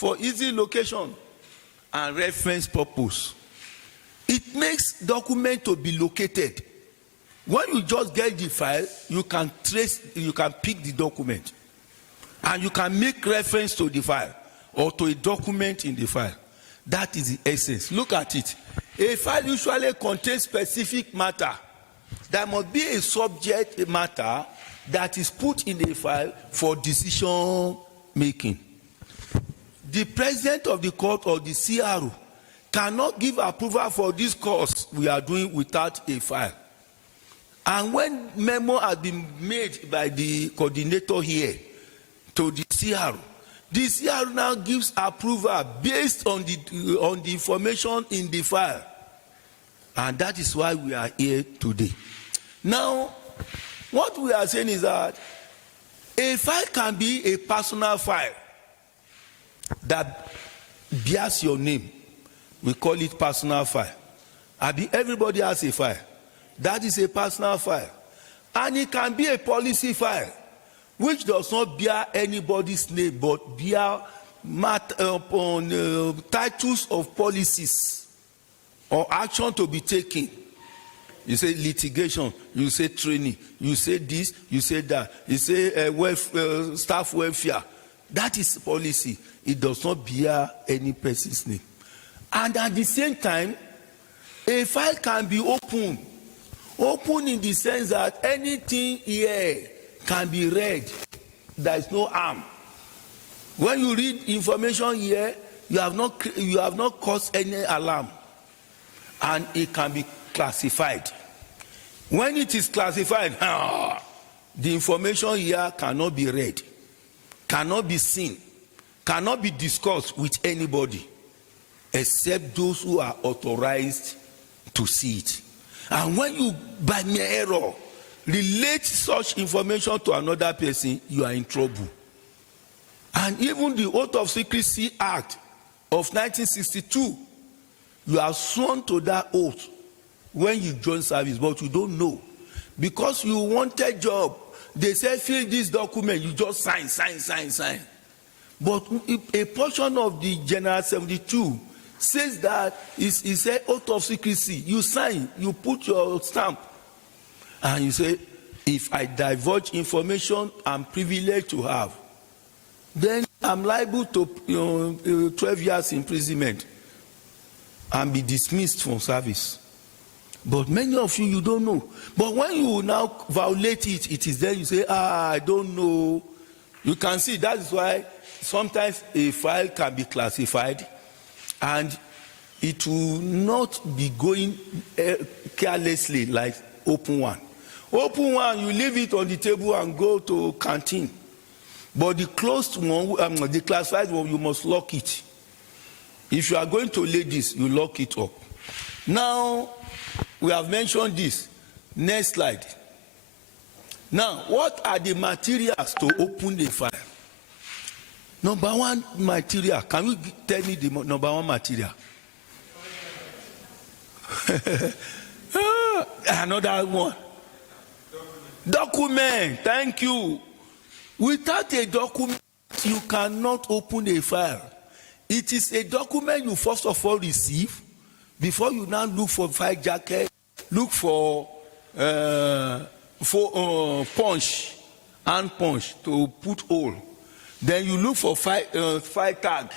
for easy location and reference purpose. It makes document to be located. When you just get the file, you can pick the document, and you can make reference to the file or to a document in the file. That is the essence. Look at it. A file usually contains specific matter. There must be a subject matter that is put in a file for decision making. The president of the court or the CRO cannot give approval for this course we are doing without a file. And when memo has been made by the coordinator here to the CRO now gives approval based on the information in the file. And that is why we are here today. Now, what we are saying is that a file can be a personal file that bears your name. We call it personal file. Everybody has a file. That is a personal file. And it can be a policy file, which does not bear anybody's name, but bear titles of policies or action to be taken. You say litigation, you say training, you say this, you say that, you say staff welfare. That is policy. It does not bear any person's name. And at the same time, a file can be open. Open in the sense that anything here can be read. There is no harm. When you read information here, you have not caused any alarm, and it can be classified. When it is classified, the information here cannot be read, cannot be seen, cannot be discussed with anybody except those who are authorized to see it. And when you, by mere error, relate such information to another person, you are in trouble. And even the Oath of Secrecy Act of 1962, you are sworn to that oath when you join service, but you don't know. Because you wanted job, they said fill this document, you just sign. But a portion of the General 72 says that it's an oath of secrecy. You sign, you put your stamp, and you say, if I divulge information I'm privileged to have, then I'm liable to 12 years imprisonment and be dismissed from service. But many of you don't know. But when you now violate it, it is then you say, I don't know. You can see that is why sometimes a file can be classified and it will not be going carelessly like open one. Open one, you leave it on the table and go to canteen. But the closed one, the classified one, you must lock it. If you are going to ladies, you lock it up. Now, we have mentioned this. Next slide. Now, what are the materials to open a file? Number one material. Can you tell me the number one material? Another one. Document. Thank you. Without a document, you cannot open a file. It is a document you first of all receive before you now look for file jacket, look for punch, hand punch to put hole. Then you look for file tag.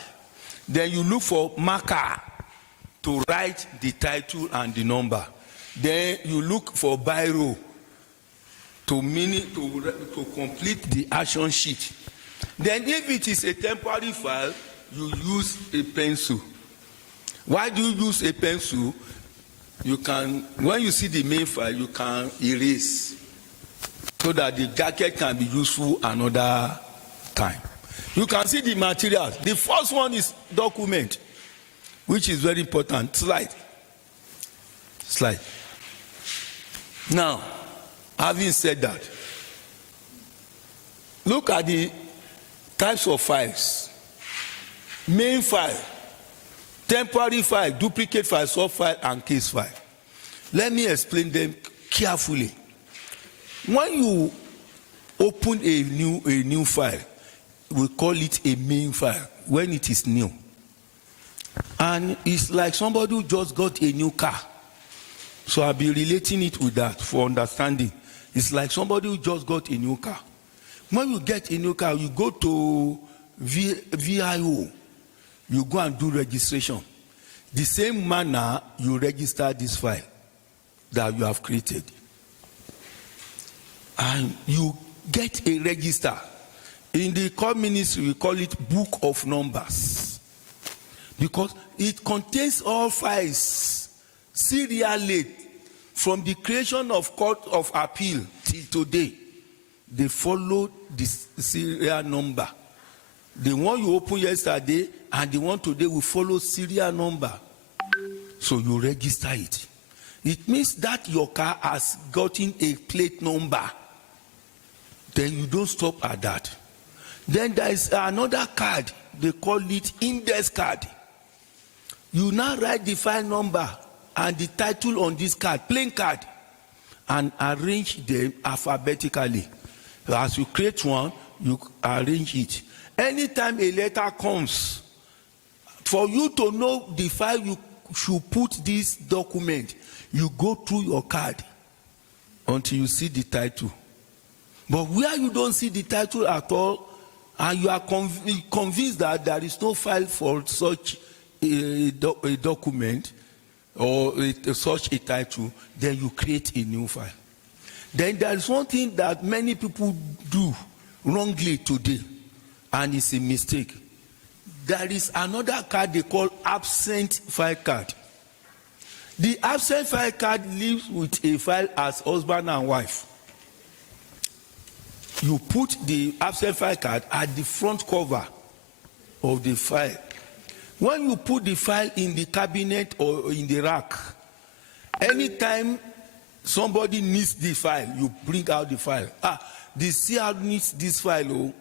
Then you look for marker to write the title and the number. Then you look for biro to complete the action sheet. Then if it is a temporary file, you use a pencil. Why do you use a pencil? You can, when you see the main file, you can erase so that the jacket can be useful another time. You can see the materials. The first one is document, which is very important. Slide. Now, having said that, look at the types of files. Main file, temporary file, duplicate file, sub file, and case file. Let me explain them carefully. When you open a new file, we call it a main file. when it is new. And it's like somebody who just got a new car. So I'll be relating it with that for understanding. It's like somebody who just got a new car. When you get a new car, you go to VIO. You go and do registration. The same manner you register this file that you have created. And you get a register. In the core ministry, we call it Book of Numbers. Because it contains all files, serially, from the creation of Court of Appeal till today. They follow the serial number. The one you opened yesterday and the one today will follow serial number. So you register it. It means that your car has gotten a plate number. Then you don't stop at that. Then there is another card. They call it index card. You now write the file number and the title on this card, plain card, and arrange them alphabetically. As you create one, you arrange it. Anytime a letter comes, for you to know the file you should put this document, you go through your card until you see the title. But where you don't see the title at all, and you are convinced that there is no file for such a document or such a title, then you create a new file. Then there is one thing that many people do wrongly today, and it's a mistake. There is another card they call absent file card. The absent file card lives with a file as husband and wife. You put the absent file card at the front cover of the file. When you put the file in the cabinet or in the rack, anytime somebody needs the file, you bring out the file. The CR needs this file,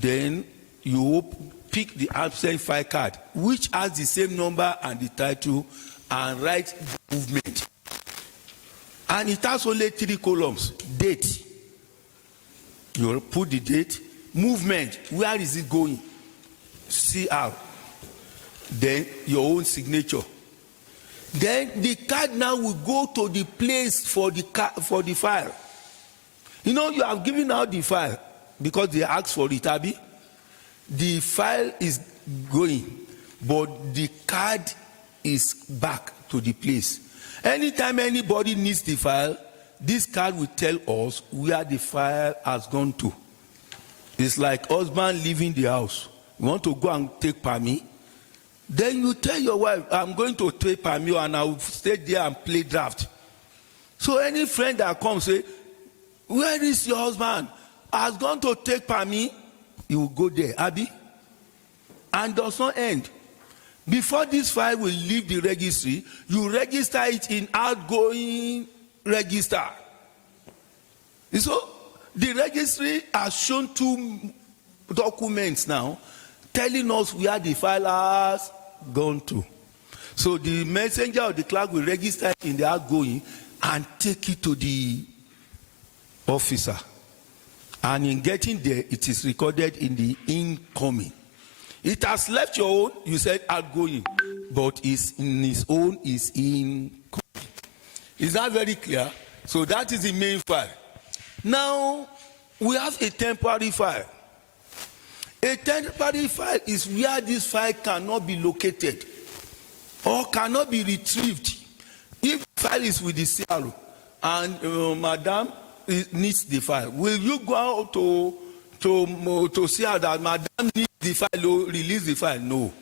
then you pick the absent file card, which has the same number and the title, and write the movement. And it has only 3 columns. Date. You put the date. Movement. Where is it going? CR. Then your own signature. Then the card now will go to the place for the file. You know, you have given out the file because they asked for it, Abi. The file is going, but the card is back to the place. Anytime anybody needs the file, this card will tell us where the file has gone to. It's like husband leaving the house. You want to go and take permit? Then you tell your wife, I'm going to take permit and I will stay there and play draft. So any friend that comes say, where is your husband? Has gone to take permit. You will go there, Abi. And does not end. Before this file will leave the registry, you register it in outgoing register. So the registry has shown 2 documents now telling us where the file has gone to. So the messenger or the clerk will register it in the outgoing and take it to the officer. And in getting there, it is recorded in the incoming. It has left your own, you said outgoing, but in his own is incoming. Is that very clear? So that is the main file. Now, we have a temporary file. A temporary file is where this file cannot be located or cannot be retrieved. If the file is with the CRO and Madam needs the file, will you go out to see that Madam needs the file or release the file? No.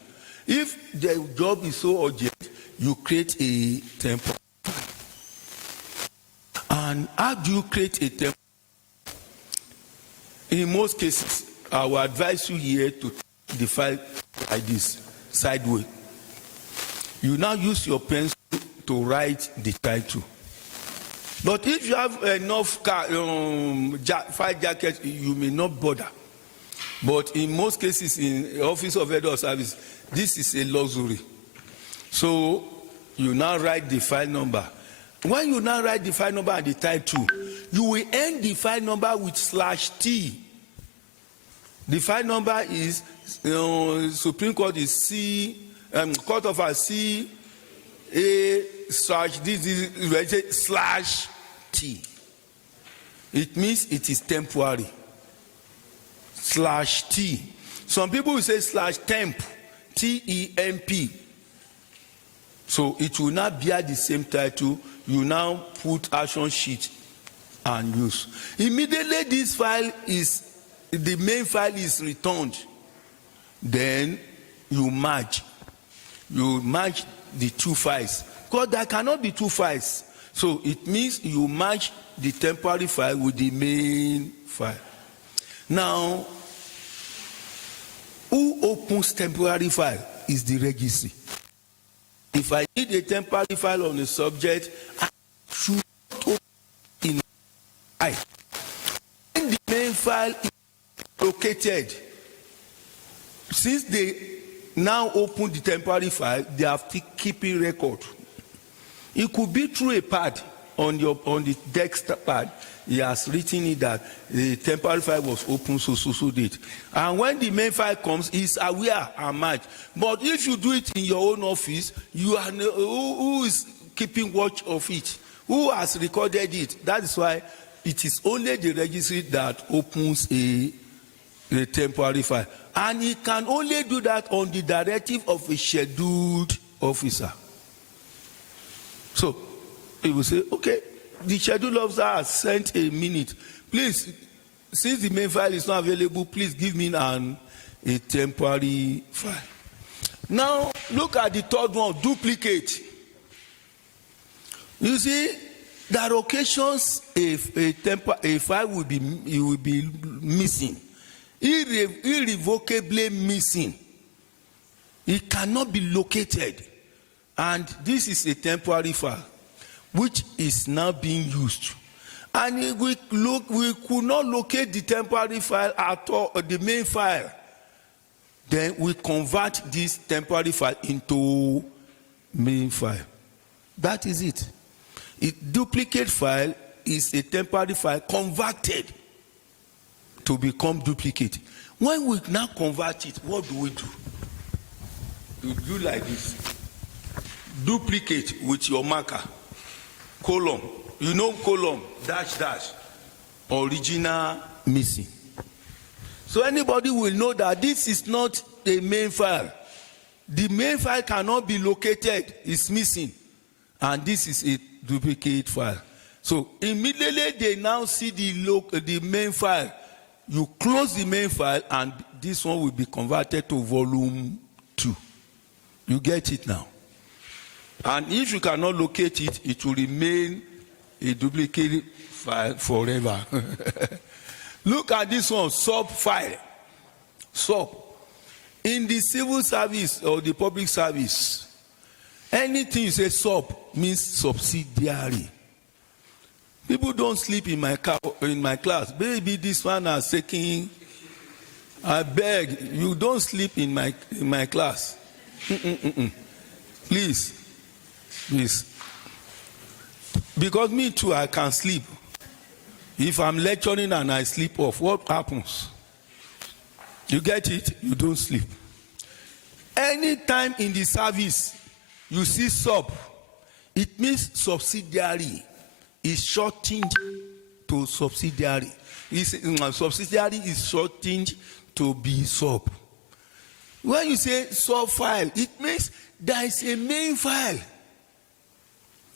If the job is so urgent, you create a temporary file. And how do you create a temporary file? In most cases, I will advise you here to take the file like this, sideways. You now use your pencil to write the title. But if you have enough file jackets, you may not bother. But in most cases, in the Office of Head of Service, this is a luxury. So you now write the file number. When you now write the file number and the title, you will end the file number with /T. The file number is Supreme Court is Court of C A / this is /T. It means it is temporary. /T. Some people will say /temp, TEMP. So it will not bear the same title. You now put action sheet and use. Immediately this file is, the main file is returned. Then you merge. You merge the two files. Because there cannot be two files. So it means you merge the temporary file with the main file. Now, who opens temporary file is the registry. If I need a temporary file on a subject, I should open in file. When the main file is located, since they now open the temporary file, they have to keep a record. It could be through a pad on the desktop pad. He has written it that the temporary file was open so date. And when the main file comes, he's aware and match. But if you do it in your own office, you are who is keeping watch of it? Who has recorded it? That is why it is only the registry that opens a temporary file. And he can only do that on the directive of a scheduled officer. So he will say, okay, the scheduled officer has sent a minute. Please, since the main file is not available, please give me a temporary file. Now, look at the third one, duplicate. You see, there are occasions a file will be missing. Irrevocably missing. It cannot be located. And this is a temporary file, which is now being used. And we could not locate the temporary file at all, the main file. Then we convert this temporary file into main file. That is it. A duplicate file is a temporary file converted to become duplicate. When we now convert it, what do? You do like this. Duplicate with your marker. Column. You know column, dash, original missing. So anybody will know that this is not a main file. The main file cannot be located, it's missing. And this is a duplicate file. So immediately they now see the main file. You close the main file and this one will be converted to volume 2. You get it now. And if you cannot locate it, it will remain a duplicate file forever. Look at this one, sub file. Sub. In the civil service or the public service, anything you say sub means subsidiary. People don't sleep in my class. Baby, this one is taking. I beg you, don't sleep in my class. Please. Because me too, I can sleep. If I'm lecturing and I sleep off, what happens? You get it? You don't sleep. Anytime in the service you see sub, it means subsidiary. Is shortened to subsidiary. Subsidiary is shortened to be sub. When you say sub file, it means there is a main file.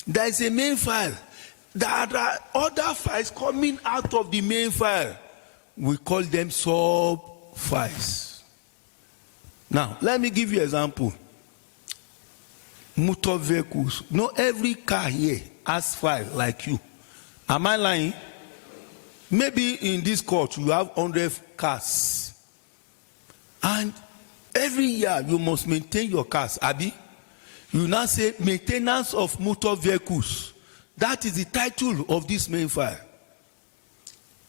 There is a main file. There are other files coming out of the main file. We call them sub files. Now, let me give you an example. Motor vehicles. Not every car here has file like you. Am I lying? Maybe in this court you have 100 cars. And every year you must maintain your cars, Abi. You now say maintenance of motor vehicles. That is the title of this main file.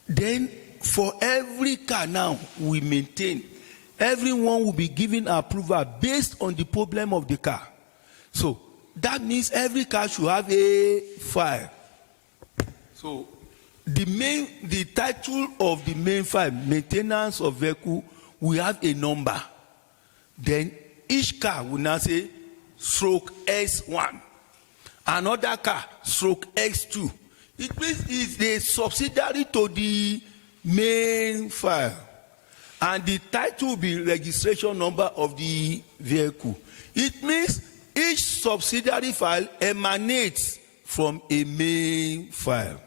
Then for every car now we maintain, everyone will be given approval based on the problem of the car. So that means every car should have a file. So the title of the main file, maintenance of vehicle, we have a number. Then each car will now say stroke S1. Another car stroke X2. It means it's a subsidiary to the main file. And the title will be registration number of the vehicle. It means each subsidiary file emanates from a main file.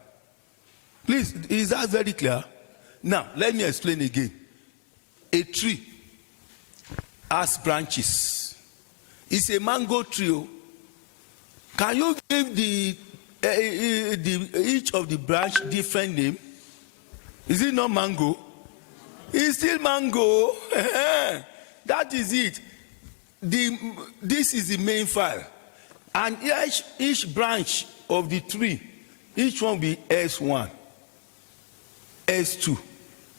Please, is that very clear? Now, let me explain again. A tree has branches. It's a mango tree. Can you give each of the branch different name? Is it not mango? It's still mango. That is it. This is the main file. And each branch of the tree, each one will be S1, S2,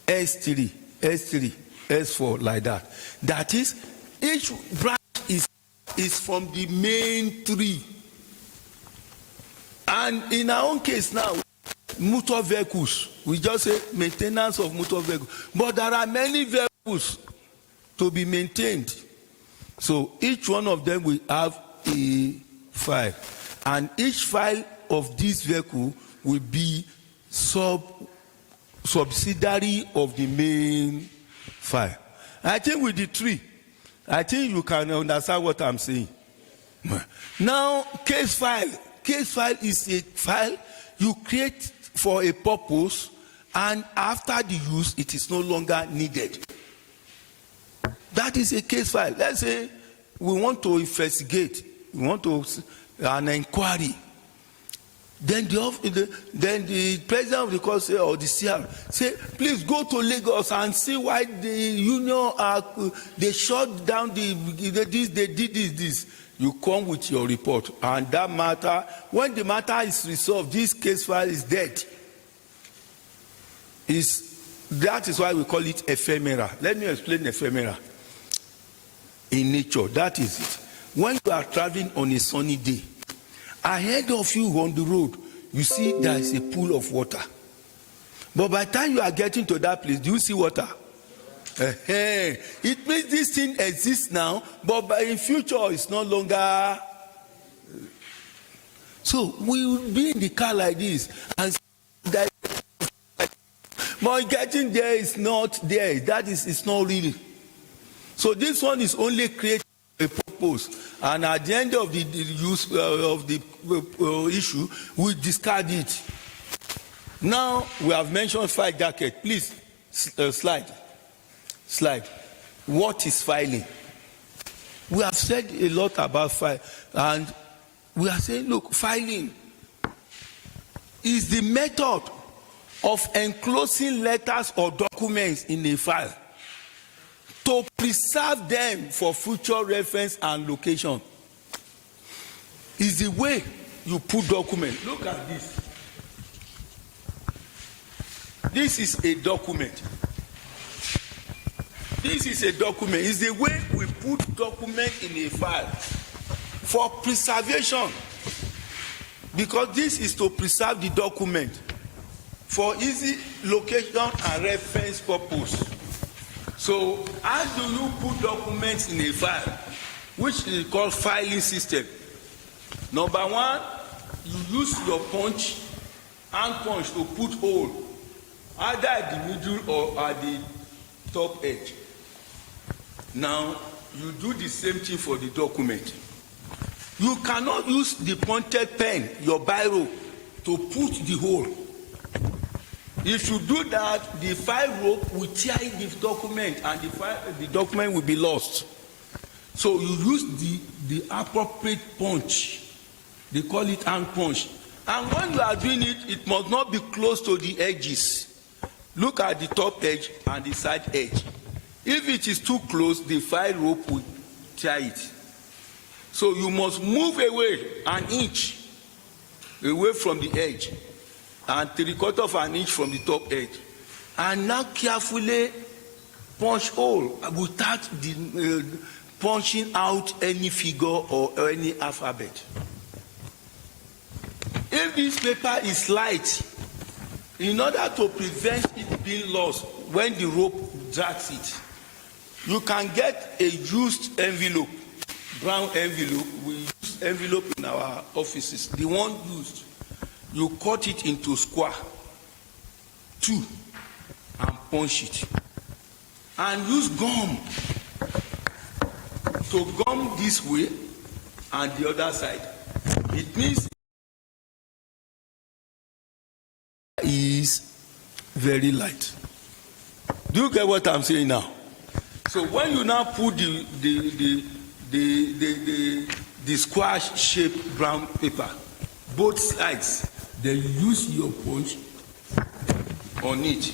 S3, S3, S4, like that. That is, each branch is from the main tree. And in our own case now, motor vehicles, we just say maintenance of motor vehicles. But there are many vehicles to be maintained. So each one of them will have a file. And each file of this vehicle will be subsidiary of the main file. I think with the tree, I think you can understand what I'm saying. Now, case file. Case file is a file you create for a purpose, and after the use, it is no longer needed. That is a case file. Let's say we want to investigate, we want to an inquiry. Then the president of the court say, or the CR say, please go to Lagos and see why the union they shut down they did this. You come with your report, and that matter, when the matter is resolved, this case file is dead. That is why we call it ephemera. Let me explain ephemera. In nature, that is it. When you are traveling on a sunny day, ahead of you on the road, you see there is a pool of water. But by the time you are getting to that place, do you see water? It means this thing exists now, but in future it's no longer. So we will be in the car like this, and that, but getting there is not there. That is, it's not real. So this one is only creating a purpose, and at the end of the use of the issue, we discard it. Now we have mentioned file jacket. Please slide. What is filing? We have said a lot about file, and we are saying, look, filing is the method of enclosing letters or documents in a file to preserve them for future reference and location. Is the way you put document. Look at this. This is a document. This is a document. It's the way we put document in a file for preservation. Because this is to preserve the document for easy location and reference purpose. So how do you put documents in a file, which is called filing system? Number one, you use your hand punch to put hole, either at the middle or at the top edge. Now, you do the same thing for the document. You cannot use the pointed pen, your biro, to put the hole. If you do that, the file rope will tear the document, and the document will be lost. So you use the appropriate punch. They call it hand punch. And when you are doing it, it must not be close to the edges. Look at the top edge and the side edge. If it is too close, the file rope will tear it. So you must move away an inch away from the edge, and 3/4 of an inch from the top edge. And now carefully punch hole without punching out any figure or any alphabet. If this paper is light, in order to prevent it being lost when the rope drags it, You can get a used envelope, brown envelope. We use envelope in our offices. The one used, you cut it into square, 2, and punch it. And use gum to gum this way and the other side. It means is very light. Do you get what I'm saying now? So when you now put the square shaped brown paper, both sides, then you use your punch on it.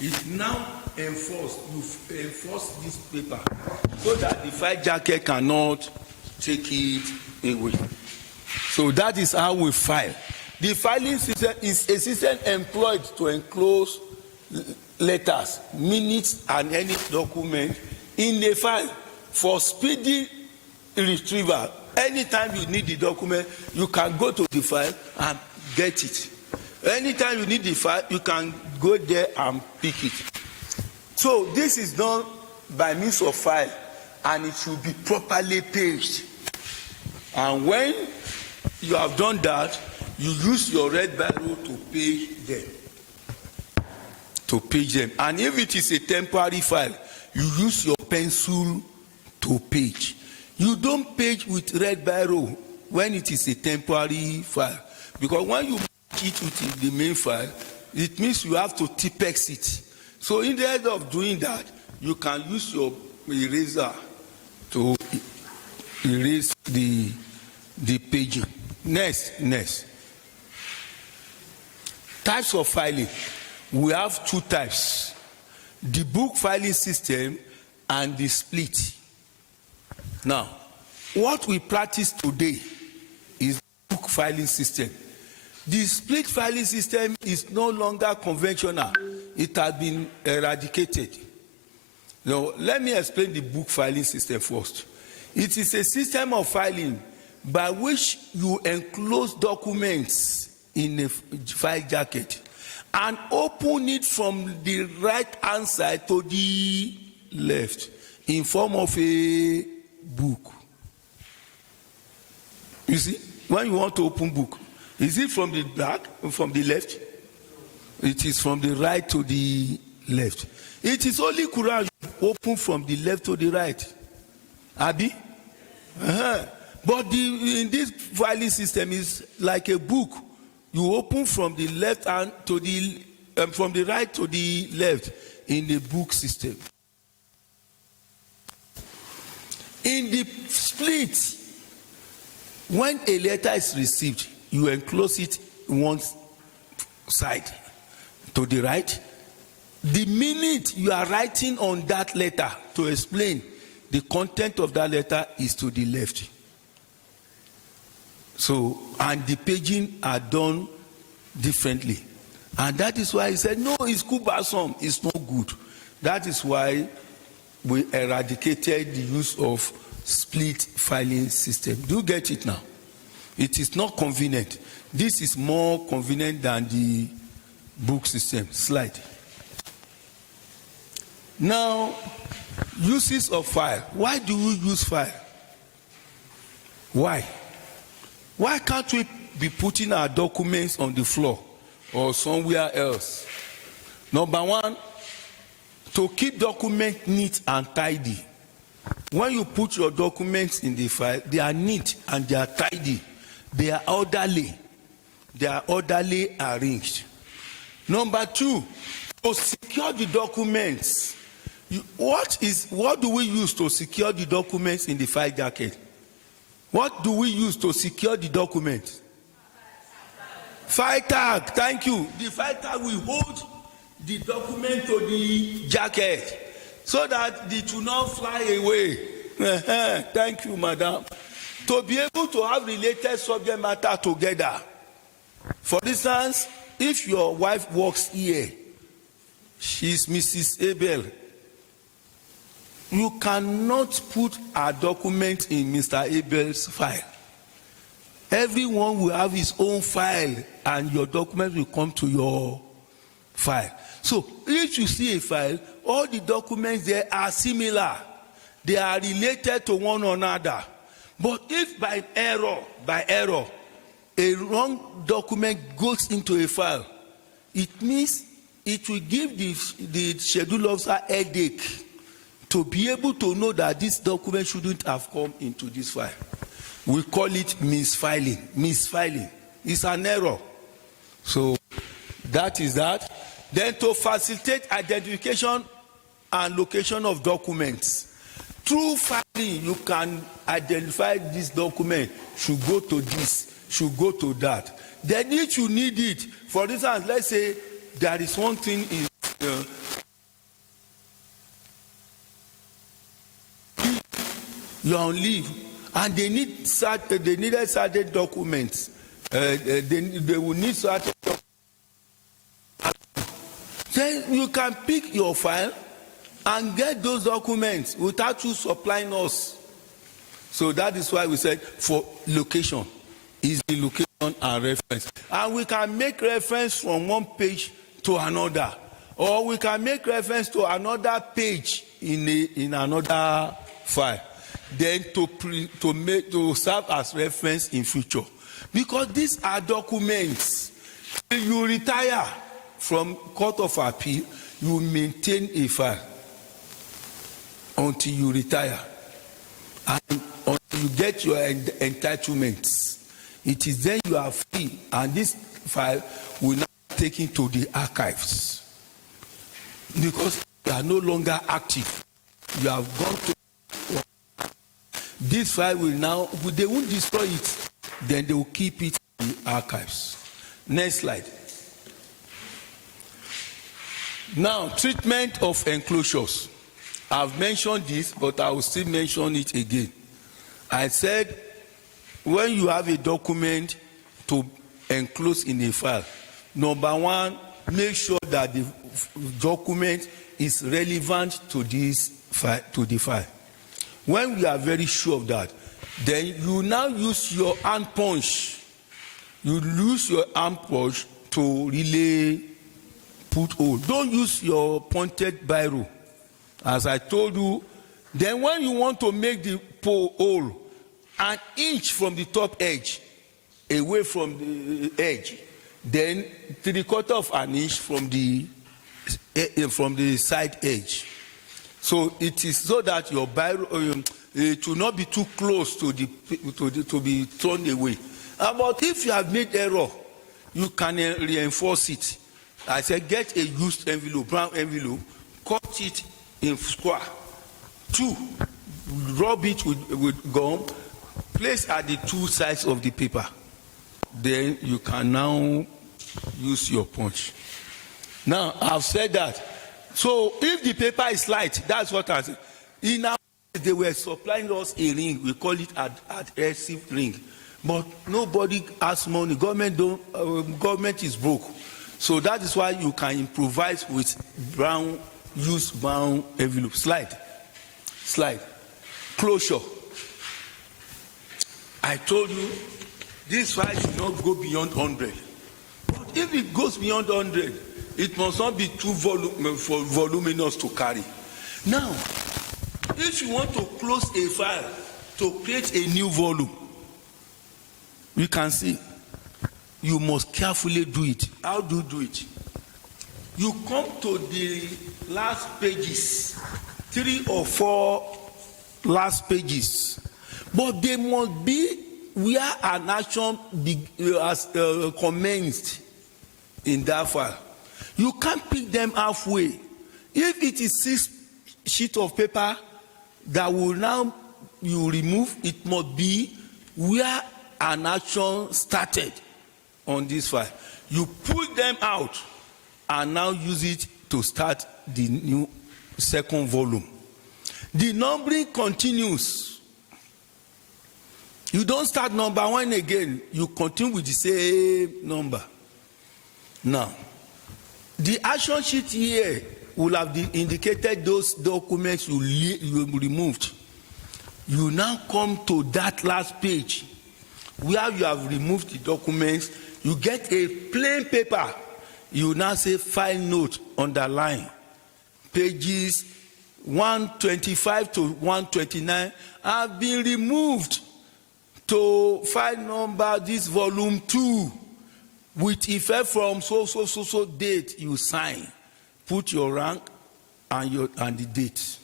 It's now enforced. You enforce this paper so that the file jacket cannot take it away. So that is how we file. The filing system is a system employed to enclose letters, minutes, and any document in a file for speedy retrieval. Anytime you need the document, you can go to the file and get it. Anytime you need the file, you can go there and pick it. So this is done by means of file, and it should be properly paged. And when you have done that, you use your red biro to page them. And if it is a temporary file, you use your pencil to page. You don't page with red biro when it is a temporary file, because when you make it with the main file, it means you have to Tipex it. So instead of doing that, you can use your eraser to erase the paging. Next. Types of filing. We have 2 types: the book filing system and the split. Now, what we practice today is the book filing system. The split filing system is no longer conventional. It has been eradicated. Now, let me explain the book filing system first. It is a system of filing by which you enclose documents in a file jacket and open it from the right hand side to the left in form of a book. You see, when you want to open book, is it from the back or from the left? It is from the right to the left. It is only Quran open from the left to the right. Abi? But in this filing system is like a book. You open from the left hand to the from the right to the left in the book system. In the split, when a letter is received, you enclose it one side to the right. The minute you are writing on that letter to explain the content of that letter is to the left. So, and the paging are done differently. And that is why he said, no, it's cumbersome, it's no good. That is why we eradicated the use of split filing system. Do you get it now? It is not convenient. This is more convenient than the book system. Slide. Now, uses of file. Why do we use file? Why? Why can't we be putting our documents on the floor or somewhere else? Number one, to keep documents neat and tidy. When you put your documents in the file, they are neat and they are tidy. They are orderly. They are orderly arranged. Number two, to secure the documents. What do we use to secure the documents in the file jacket? What do we use to secure the document? File tag. Thank you. The file tag will hold the document to the jacket so that it will not fly away. Thank you, madam. To be able to have related subject matter together. For instance, if your wife works here, she's Mrs. Abel. You cannot put a document in Mr. Abel's file. Everyone will have his own file and your document will come to your file. So if you see a file, all the documents there are similar. They are related to one another. But if by error, a wrong document goes into a file, it means it will give the schedule officer headache to be able to know that this document shouldn't have come into this file. We call it misfiling. Misfiling. It's an error. So that is that. Then to facilitate identification and location of documents. Through filing, you can identify this document should go to this, should go to that. Then if you need it, for instance, let's say there is one thing in you are on leave, and they needed certain documents. They will need certain documents. Then you can pick your file and get those documents without you supplying us. So that is why we said for location is the location and reference. And we can make reference from one page to another, or we can make reference to another page in another file. Then to serve as reference in future, because these are documents. If you retire from Court of Appeal, you maintain a file until you retire, and until you get your entitlements. It is then you are free, and this file will now be taken to the archives, because you are no longer active. You have gone to this file will now, they won't destroy it, then they will keep it in the archives. Next slide. Now, treatment of enclosures. I've mentioned this, but I will still mention it again. I said, when you have a document to enclose in a file, number one, make sure that the document is relevant to this file, to the file. When we are very sure of that, then you now use your hand punch. You use your hand punch to really put hole. Don't use your pointed biro. As I told you, then when you want to make the hole an inch from the top edge, away from the edge, then 3/4 of an inch from the side edge. So it is so that your biro it will not be too close to be thrown away. But if you have made error, you can reinforce it. I said, get a used envelope, brown envelope, cut it in square. 2, rub it with gum, place at the 2 sides of the paper. Then you can now use your punch. Now, I've said that. So if the paper is light, that's what I said. In our they were supplying us a ring. We call it adhesive ring. But nobody has money. Government is broke. So that is why you can improvise with use brown envelope. Slide. Closure. I told you this file should not go beyond 100. But if it goes beyond 100, it must not be too voluminous to carry. Now, if you want to close a file to create a new volume, you can see, you must carefully do it. How do you do it? You come to the last pages, 3 or 4 last pages, but they must be where an action has commenced in that file. You can't pick them halfway. If it is 6 sheets of paper that will now you remove, it must be where an action started on this file. You pull them out and now use it to start the new second volume. The numbering continues. You don't start number 1 again. You continue with the same number. Now, the action sheet here will have indicated those documents you removed. You now come to that last page where you have removed the documents. You get a plain paper. You now say file note, underline, pages 125 to 129 have been removed to file number this volume 2 with effect from so date you sign. Put your rank and the date.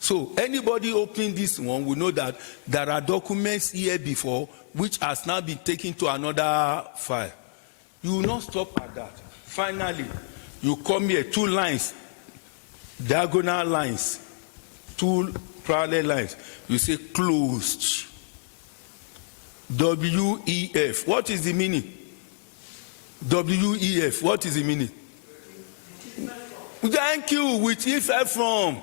So anybody opening this one will know that there are documents here before which has now been taken to another file. You will not stop at that. Finally, you come here, 2 lines, diagonal lines, 2 parallel lines. You say closed. WEF. What is the meaning? WEF. What is the meaning? Thank you. With effect from.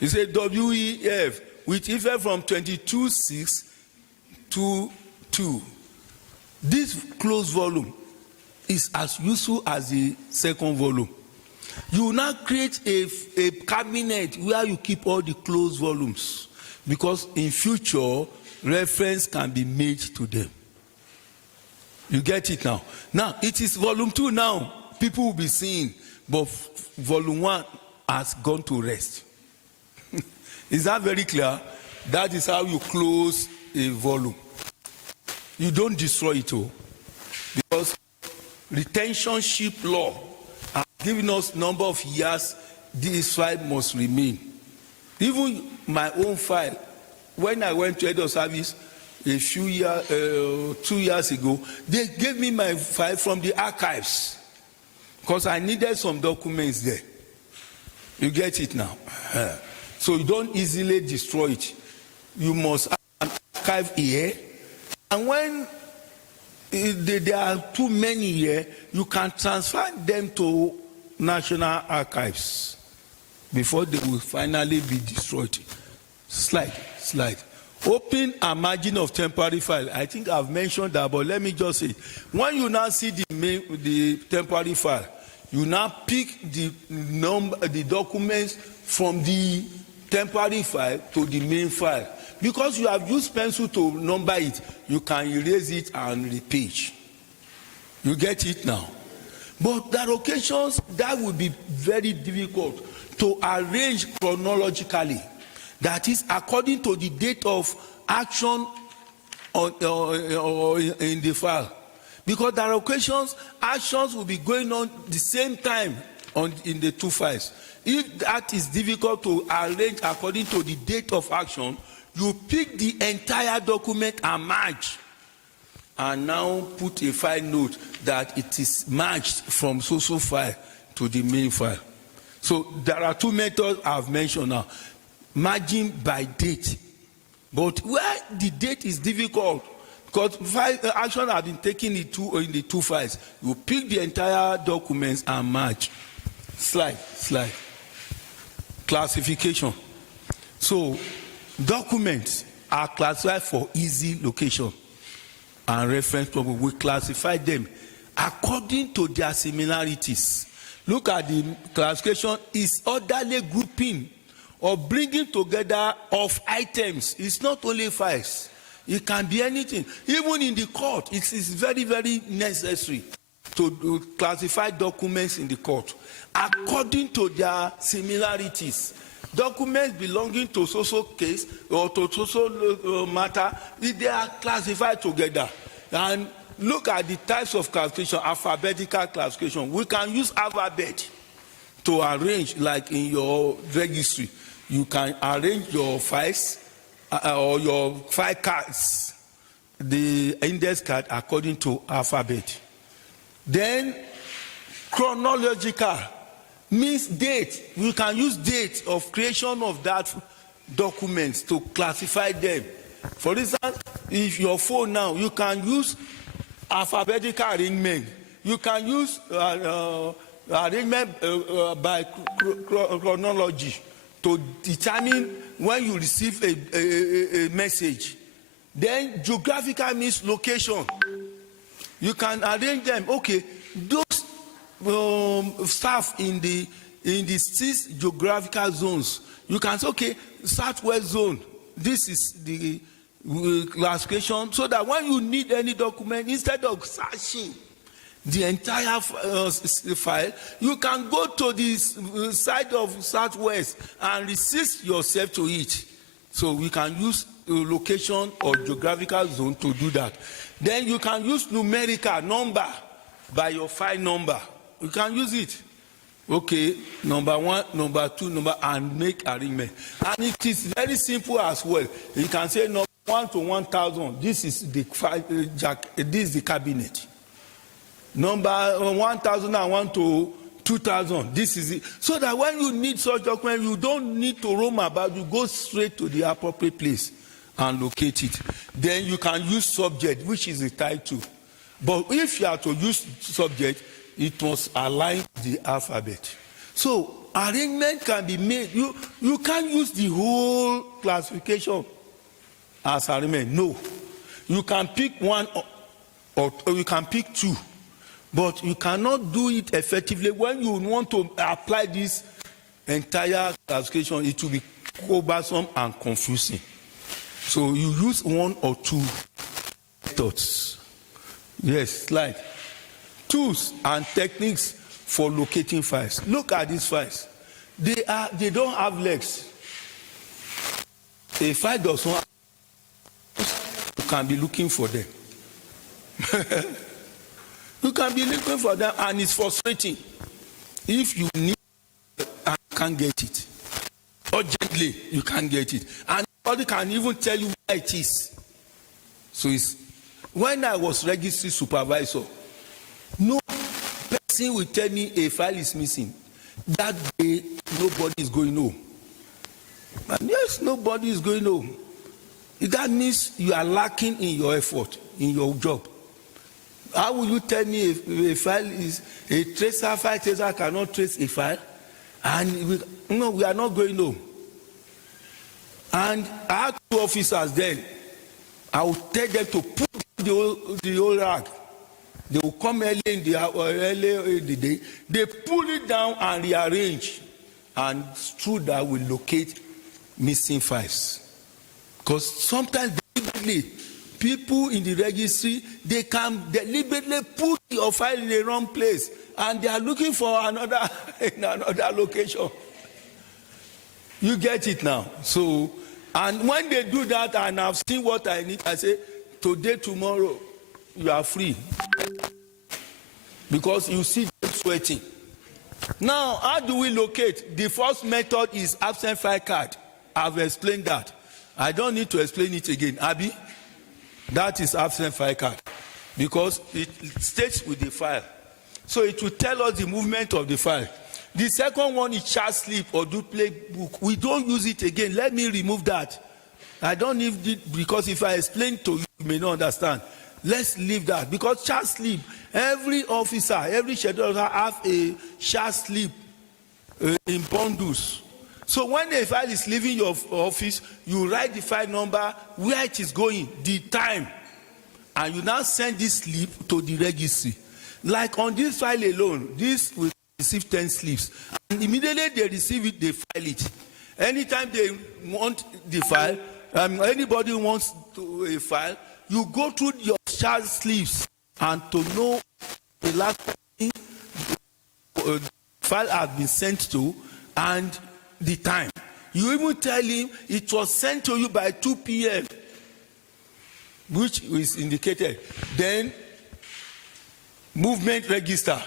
You say WEF. With effect from 22.6 to 2. This closed volume is as useful as the second volume. You will now create a cabinet where you keep all the closed volumes, because in future reference can be made to them. You get it now? Now it is volume 2 now. People will be seeing, but volume 1 has gone to rest. Is that very clear? That is how you close a volume. You don't destroy it all, because retentionship law has given us number of years this file must remain. Even my own file, when I went to head of service a few years, 2 years ago, they gave me my file from the archives because I needed some documents there. You get it now? So you don't easily destroy it. You must have an archive here, and when there are too many here, you can transfer them to National Archives before they will finally be destroyed. Slide. Open a margin of temporary file. I think I've mentioned that, but let me just say, when you now see the temporary file, you now pick the documents from the temporary file to the main file. Because you have used pencil to number it, you can erase it and repage. You get it now? But there are occasions that will be very difficult to arrange chronologically. That is, according to the date of action in the file. Because there are occasions, actions will be going on the same time in the 2 files. If that is difficult to arrange according to the date of action, you pick the entire document and merge, and now put a file note that it is merged from so file to the main file. So there are 2 methods I've mentioned now. Merging by date. But where the date is difficult, because action have been taken in the 2 files, you pick the entire documents and merge. Slide. Classification. So documents are classified for easy location and reference problem. We classify them according to their similarities. Look at the classification is orderly grouping or bringing together of items. It's not only files. It can be anything. Even in the court, it is very, very necessary to classify documents in the court according to their similarities. Documents belonging to social case or to social matter, they are classified together. And look at the types of classification, alphabetical classification. We can use alphabet to arrange, like in your registry. You can arrange your files or your file cards, the index card, according to alphabet. Then chronological means date. You can use date of creation of that document to classify them. For instance, if your phone now, you can use alphabetical arrangement. You can use arrangement by chronology to determine when you receive a message. Then geographical means location. You can arrange them. Okay, those staff in the 6 geographical zones. You can say, okay, southwest zone. This is the classification, so that when you need any document, instead of searching the entire file, you can go to the side of Southwest and resist yourself to it. So we can use location or geographical zone to do that. Then you can use numerical number by your file number. You can use it. Okay, number 1, number 2, number, and make arrangement. And it is very simple as well. You can say number 1 to 1,000. This is the file, this is the cabinet. Number 1,001 to 2,000. This is it. So that when you need such document, you don't need to roam about. You go straight to the appropriate place and locate it. Then you can use subject, which is the title. But if you are to use subject, it must align the alphabet. So arrangement can be made. You can't use the whole classification as arrangement. No. You can pick one or you can pick two. But you cannot do it effectively. When you want to apply this entire classification, it will be cumbersome and confusing. So you use one or two methods. Yes, slide. Tools and techniques for locating files. Look at these files. They don't have legs. A file does not have, you can be looking for them. You can be looking for them, and it's frustrating. If you need and can't get it, urgently you can't get it, and nobody can even tell you where it is. So it's when I was registry supervisor, no person will tell me a file is missing. That day, nobody is going home. And yes, nobody is going home. That means you are lacking in your effort, in your job. How will you tell me if a file is a file tracer cannot trace a file? And we are not going home. And I have 2 officers then. I will tell them to put the whole rag. They will come early in the day. They pull it down and rearrange. And through that we locate missing files. Because sometimes deliberately, people in the registry, they can deliberately put your file in the wrong place, and they are looking for another in another location. You get it now. So, and when they do that, and I've seen what I need, I say, today, tomorrow, you are free, because you see them sweating. Now, how do we locate? The first method is absent file card. I've explained that. I don't need to explain it again. Abi? That is absent file card, because it stays with the file. So it will tell us the movement of the file. The second one is chart slip or duplicate book. We don't use it again. Let me remove that. I don't need it, because if I explain to you, you may not understand. Let's leave that, because chart slip, every officer, every scheduler have a chart slip in bundles. So when a file is leaving your office, you write the file number, where it is going, the time, and you now send this slip to the registry. Like on this file alone, this will receive 10 slips. And immediately they receive it, they file it. Anytime they want the file, anybody wants a file, you go through your chart slips and to know the last file has been sent to and the time. You even tell him it was sent to you by 2 p.m., which is indicated. Then, movement register,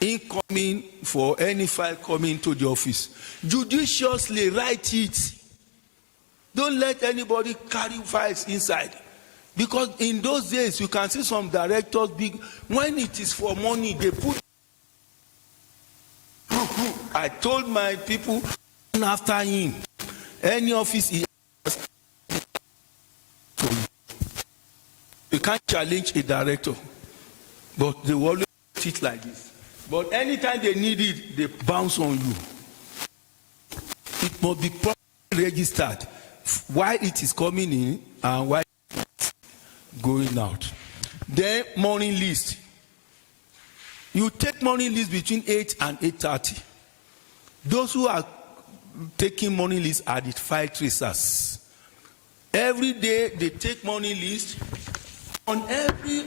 incoming for any file coming to the office. Judiciously write it. Don't let anybody carry files inside. Because in those days, you can see some directors, when it is for money, they put. I told my people, after him, any office he has, you can't challenge a director, but they will always treat like this. But anytime they need it, they bounce on you. It must be properly registered why it is coming in and why it's going out. Then morning list. You take morning list between 8 and 8:30. Those who are taking morning list are the file tracers. Every day they take morning list on every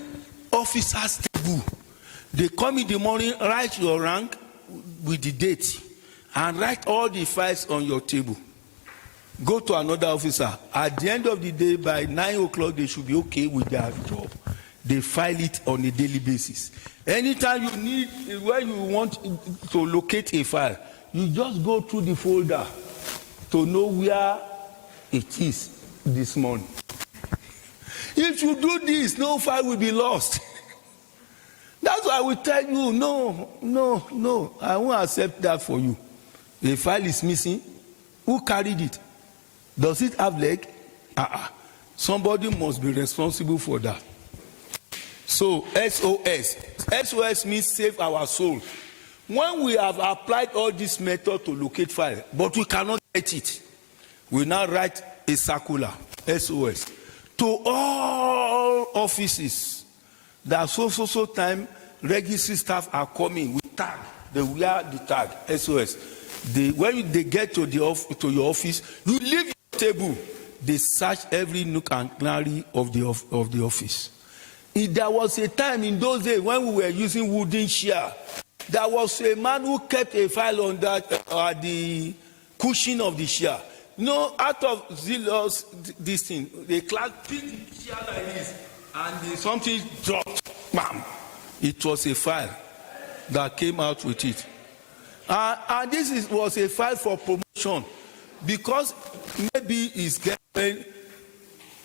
officer's table. They come in the morning, write your rank with the date, and write all the files on your table. Go to another officer. At the end of the day, by 9 o'clock, they should be okay with their job. They file it on a daily basis. Anytime you need, when you want to locate a file, you just go through the folder to know where it is this morning. If you do this, no file will be lost. That's why I will tell you, no, I won't accept that for you. A file is missing. Who carried it? Does it have leg? Somebody must be responsible for that. So SOS. SOS means save our soul. When we have applied all this method to locate file, but we cannot get it, we now write a circular, SOS, to all offices that so time registry staff are coming with tag. They wear the tag, SOS. When they get to your office, you leave your table. They search every nook and cranny of the office. There was a time in those days when we were using wooden chair. There was a man who kept a file on that the cushion of the chair. Out of zealous this thing, they picked the chair like this, and something dropped. Bam! It was a file that came out with it. And this was a file for promotion, because maybe his girlfriend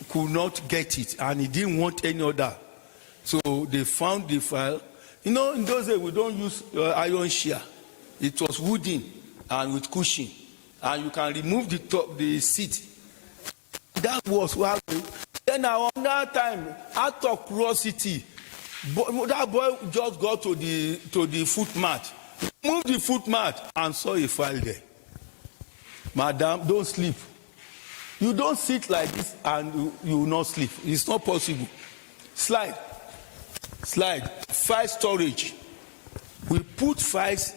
could not get it and he didn't want any other. So they found the file. In those days we don't use iron chair. It was wooden and with cushion. And you can remove the seat. That was what. Then around that time, out of curiosity, that boy just got to the foot mat. Moved the foot mat and saw a file there. Madam, don't sleep. You don't sit like this and you will not sleep. It's not possible. Slide. File storage. We put files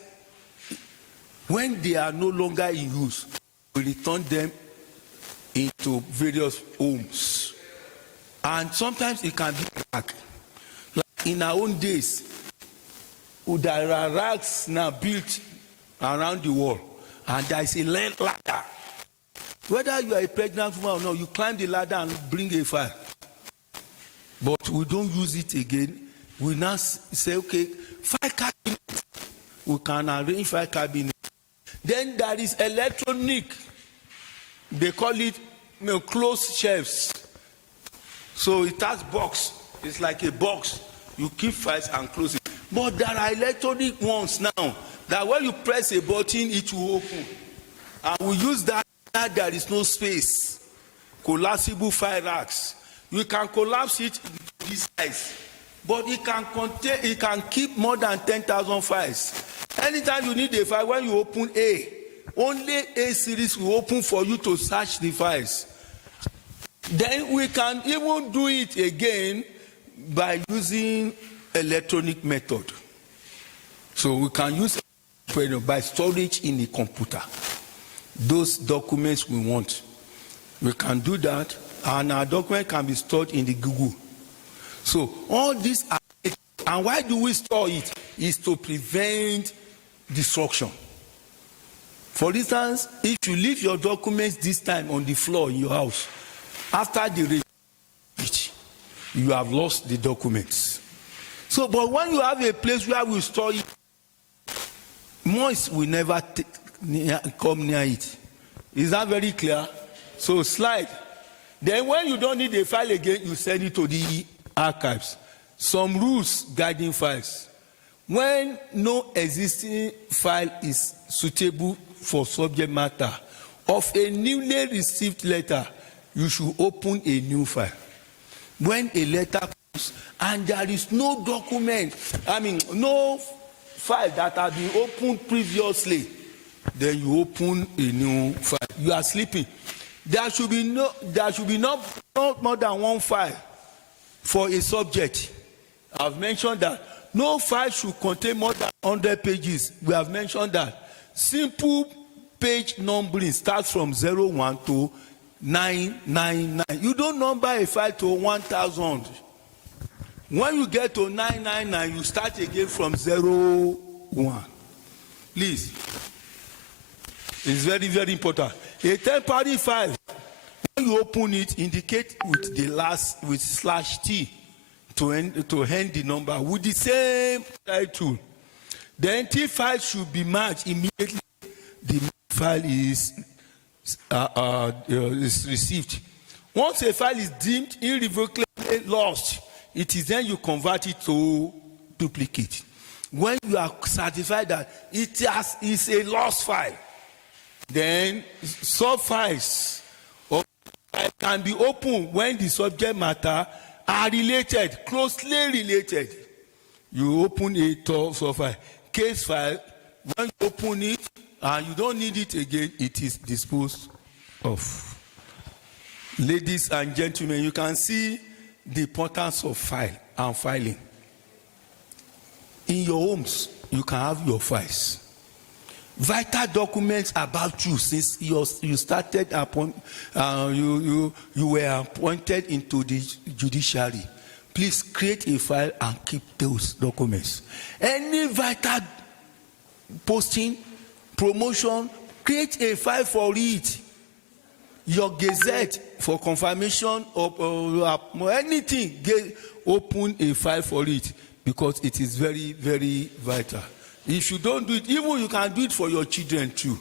when they are no longer in use. We return them into various homes. And sometimes it can be back. Like in our own days, there are racks now built around the wall, and there is a ladder. Whether you are a pregnant woman or not, you climb the ladder and bring a file. But we don't use it again. We now say, okay, file cabinet. We can arrange file cabinet. Then there is electronic. They call it closed shelves. So it has box. It's like a box. You keep files and close it. But there are electronic ones now that when you press a button, it will open. And we use that. There is no space. Collapsible file racks. You can collapse it to this size, but it can keep more than 10,000 files. Anytime you need a file, when you open only A series will open for you to search the files. Then we can even do it again by using electronic method. So we can use by storage in the computer those documents we want. We can do that, and our document can be stored in the Google. So all these are, and why do we store it? Is to prevent destruction. For instance, if you leave your documents this time on the floor in your house, after the rain, you have lost the documents. So, but when you have a place where we store it, moist will never come near it. Is that very clear? So slide. Then when you don't need a file again, you send it to the archives. Some rules guiding files. When no existing file is suitable for subject matter of a newly received letter, you should open a new file. When a letter comes and there is no document, no file that has been opened previously, then you open a new file. You are sleeping. There should be not more than one file for a subject. I've mentioned that. No file should contain more than 100 pages. We have mentioned that. Simple page numbering starts from 01 to 999. You don't number a file to 1000. When you get to 999, you start again from 01. Please. It's very, very important. A temporary file, when you open it, indicate with the last, with /t to end the number with the same title. The empty file should be merged immediately. The file is received. Once a file is deemed irrevocably lost, it is then you convert it to duplicate. When you are certified that it is a lost file, then sub-files can be opened when the subject matter are related, closely related. You open a sub-file. Case file, when you open it and you don't need it again, it is disposed of. Ladies and gentlemen, you can see the importance of file and filing. In your homes, you can have your files. Vital documents about you since you started you were appointed into the judiciary. Please create a file and keep those documents. Any vital posting, promotion, create a file for it. Your gazette for confirmation of anything, open a file for it because it is very, very vital. If you don't do it, even you can do it for your children too.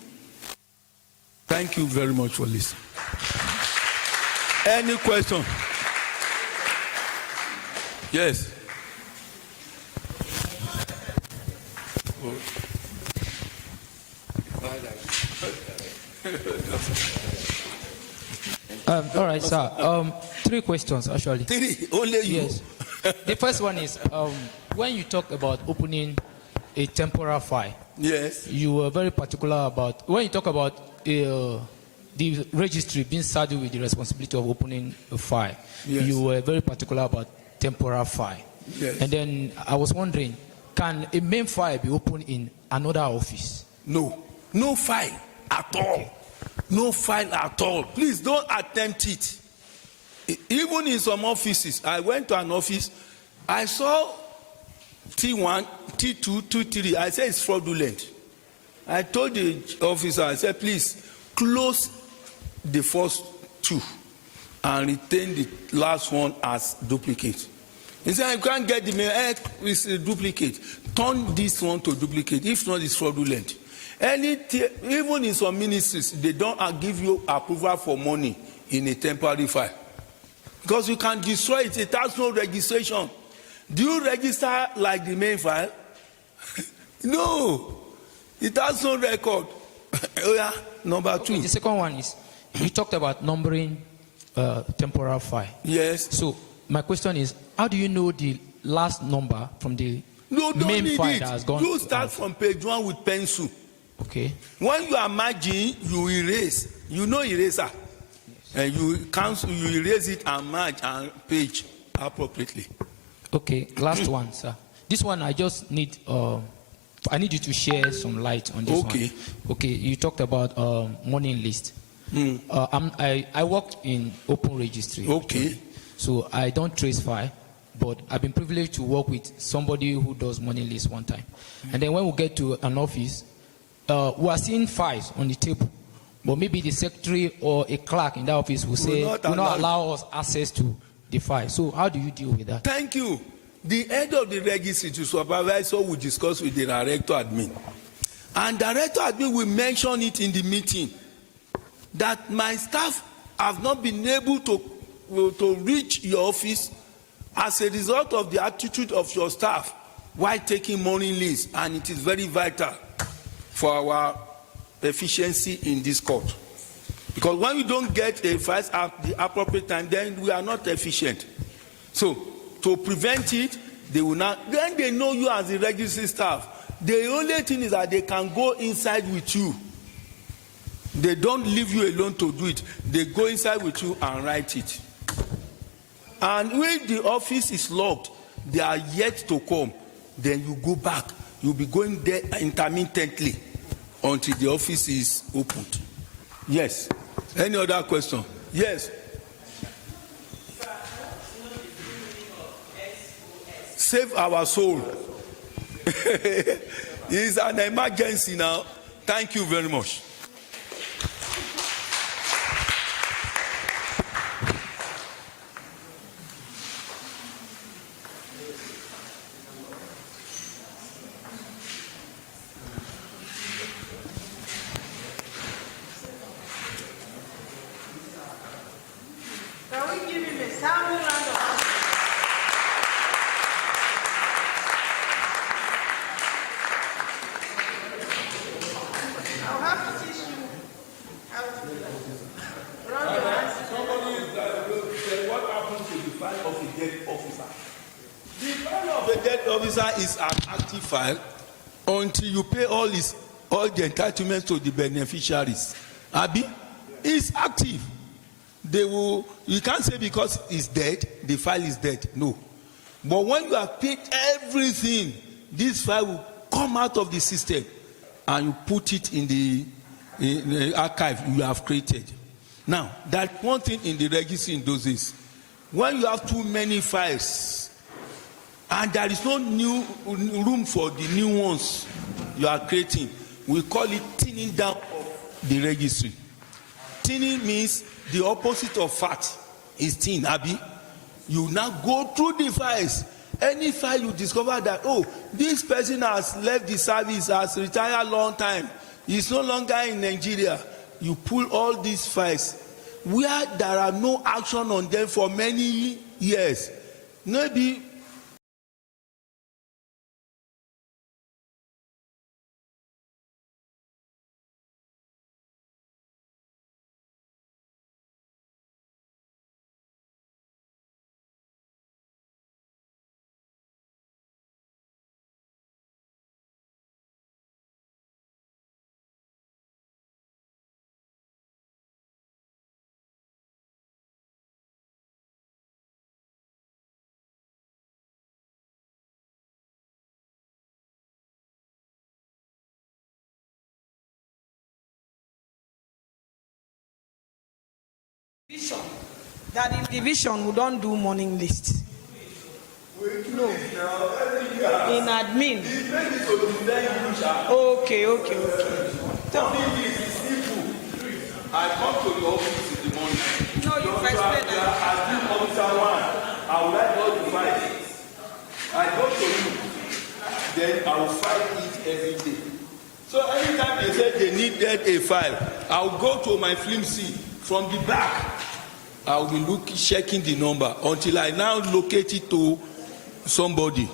Thank you very much for listening. Any question? Yes. All right, sir. 3 questions, actually. 3? Only you? Yes. The first one is, when you talk about opening a temporal file, yes, you were very particular about, when you talk about the registry being saddled with the responsibility of opening a file, yes, you were very particular about temporal file. Yes. And then I was wondering, can a main file be opened in another office? No. No file at all. No file at all. Please don't attempt it. Even in some offices, I went to an office, I saw T1, T2, T3. I said it's fraudulent. I told the officer, I said, please close the first 2 and retain the last one as duplicate. He said, you can't get the mail, it's a duplicate. Turn this one to duplicate. If not, it's fraudulent. Even in some ministries, they don't give you approval for money in a temporary file. Because you can destroy it. It has no registration. Do you register like the main file? No. It has no record. Oh yeah, number 2. Okay, the second one is, you talked about numbering temporal file. Yes. So my question is, how do you know the last number from the main file that has gone? You start from page 1 with pencil. Okay. When you are merging, you erase. You know eraser. Yes. And you cancel, you erase it and merge and page appropriately. Okay, last one, sir. This one I just need, I need you to share some light on this one. Okay, you talked about morning list. I worked in open registry. Okay. Actually. So I don't trace file, but I've been privileged to work with somebody who does morning list one time. And then when we get to an office, we are seeing files on the table, but maybe the secretary or a clerk in that office will say, will not allow us access to the file. So how do you deal with that? Thank you. The head of the registry to supervisor will discuss with the director admin. And director admin will mention it in the meeting that my staff have not been able to reach your office as a result of the attitude of your staff while taking morning list, and it is very vital for our efficiency in this court. Because when we don't get a file at the appropriate time, then we are not efficient. So, to prevent it, they will not, then they know you as the registry staff. The only thing is that they can go inside with you. They don't leave you alone to do it. They go inside with you and write it. And when the office is locked, they are yet to come, then you go back. You'll be going there intermittently until the office is opened. Yes. Any other question? Yes. save our soul. It's an emergency now. Thank you very much. Can we give him a sound round of applause? I'll have to teach you how to run your hands. Somebody said, what happened to the file of a dead officer? The file of a dead officer is an active file until you pay all the entitlements to the beneficiaries. Abi, it's active. You can't say because it's dead, the file is dead. No. But when you have paid everything, this file will come out of the system and you put it in the archive you have created. Now, that one thing in the registry in those days, when you have too many files and there is no new room for the new ones you are creating, we call it thinning down of the registry. Thinning means the opposite of fat is thin, Abi. You now go through the files. Any file you discover that, oh, this person has left the service, has retired long time, is no longer in Nigeria. You pull all these files where there are no action on them for many years. Maybe Division. That in division we don't do morning list. No. In admin. Okay. Tell me. I come to the office in the morning. No, you first explain that. I do officer one. I will write all the files. I go to you. Then I will file it every day. So anytime they say they needed a file, I will go to my flimsy from the back. I will be checking the number until I now locate it to somebody.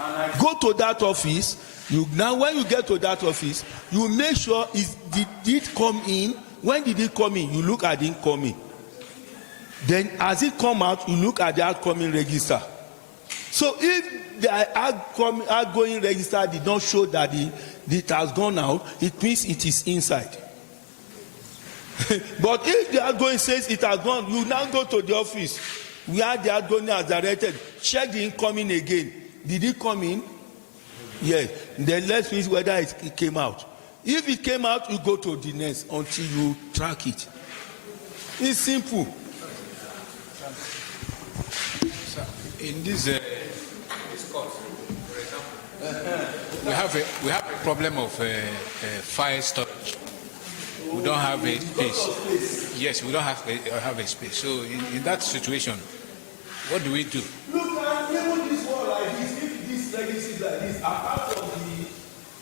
And I go to that office. When you get to that office, you make sure did it come in. When did it come in? You look at the incoming. Then as it come out, you look at the outgoing register. So if the outgoing register did not show that it has gone out, it means it is inside. But if the outgoing says it has gone, you now go to the office where the outgoing has directed, check the incoming again. Did it come in? Yes. Then let's see whether it came out. If it came out, you go to the next until you track it. It's simple. In this course, for example, we have a problem of file storage. We don't have a space. Yes, we don't have a space. So in that situation, what do we do? Look at even this wall like this. If this legacy like this, apart from the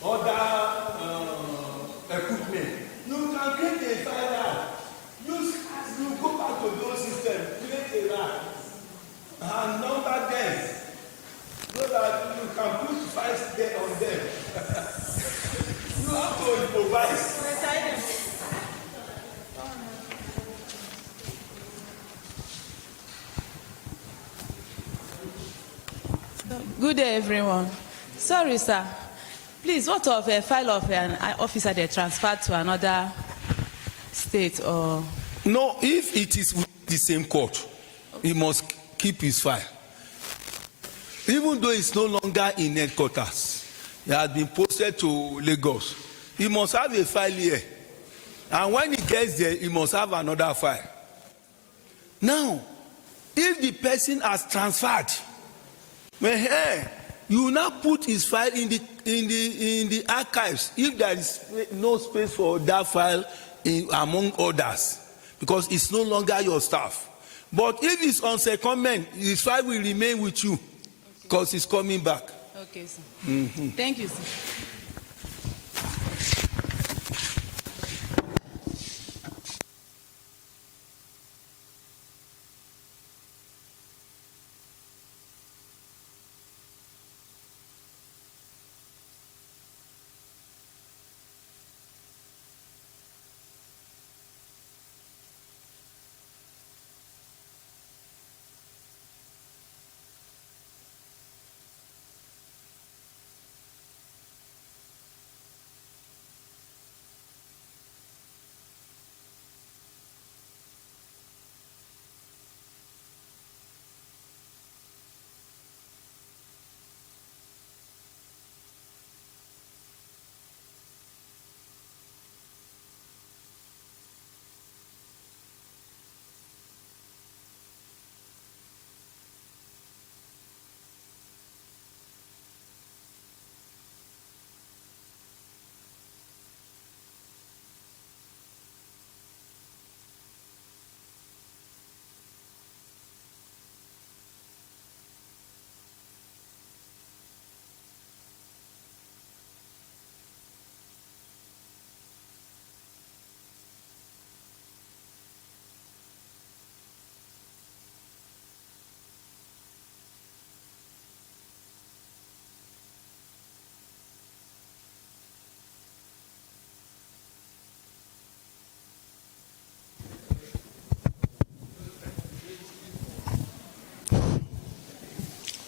other equipment, you can create a file rack. You go back to those systems, create a rack, and number them, so that you can put files there on them. You have to improvise. Good day, everyone. Sorry, sir. Please, what of a file of an officer they transferred to another state or? No, if it is with the same court, he must keep his file. Even though it's no longer in headquarters, he has been posted to Lagos. He must have a file here. And when he gets there, he must have another file. Now, if the person has transferred, You will now put his file in the archives if there is no space for that file among others, because it's no longer your staff. But if it's on secondment, his file will remain with you because it's coming back. Okay, sir. Thank you, sir.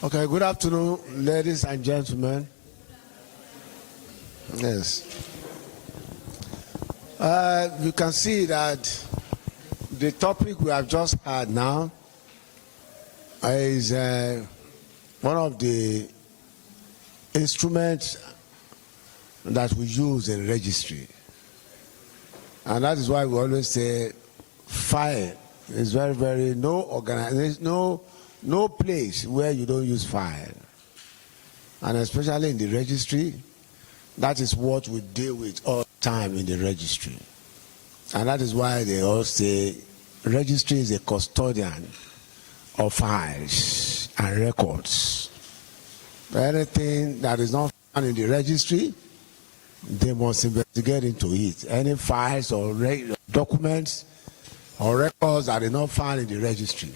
Okay, good afternoon, ladies and gentlemen. Yes. You can see that the topic we have just had now is one of the instruments that we use in registry. And that is why we always say file is very, very no place where you don't use file. And especially in the registry, that is what we deal with all the time in the registry. And that is why they all say registry is a custodian of files and records. Anything that is not found in the registry, they must investigate into it. Any files or documents or records that are not found in the registry,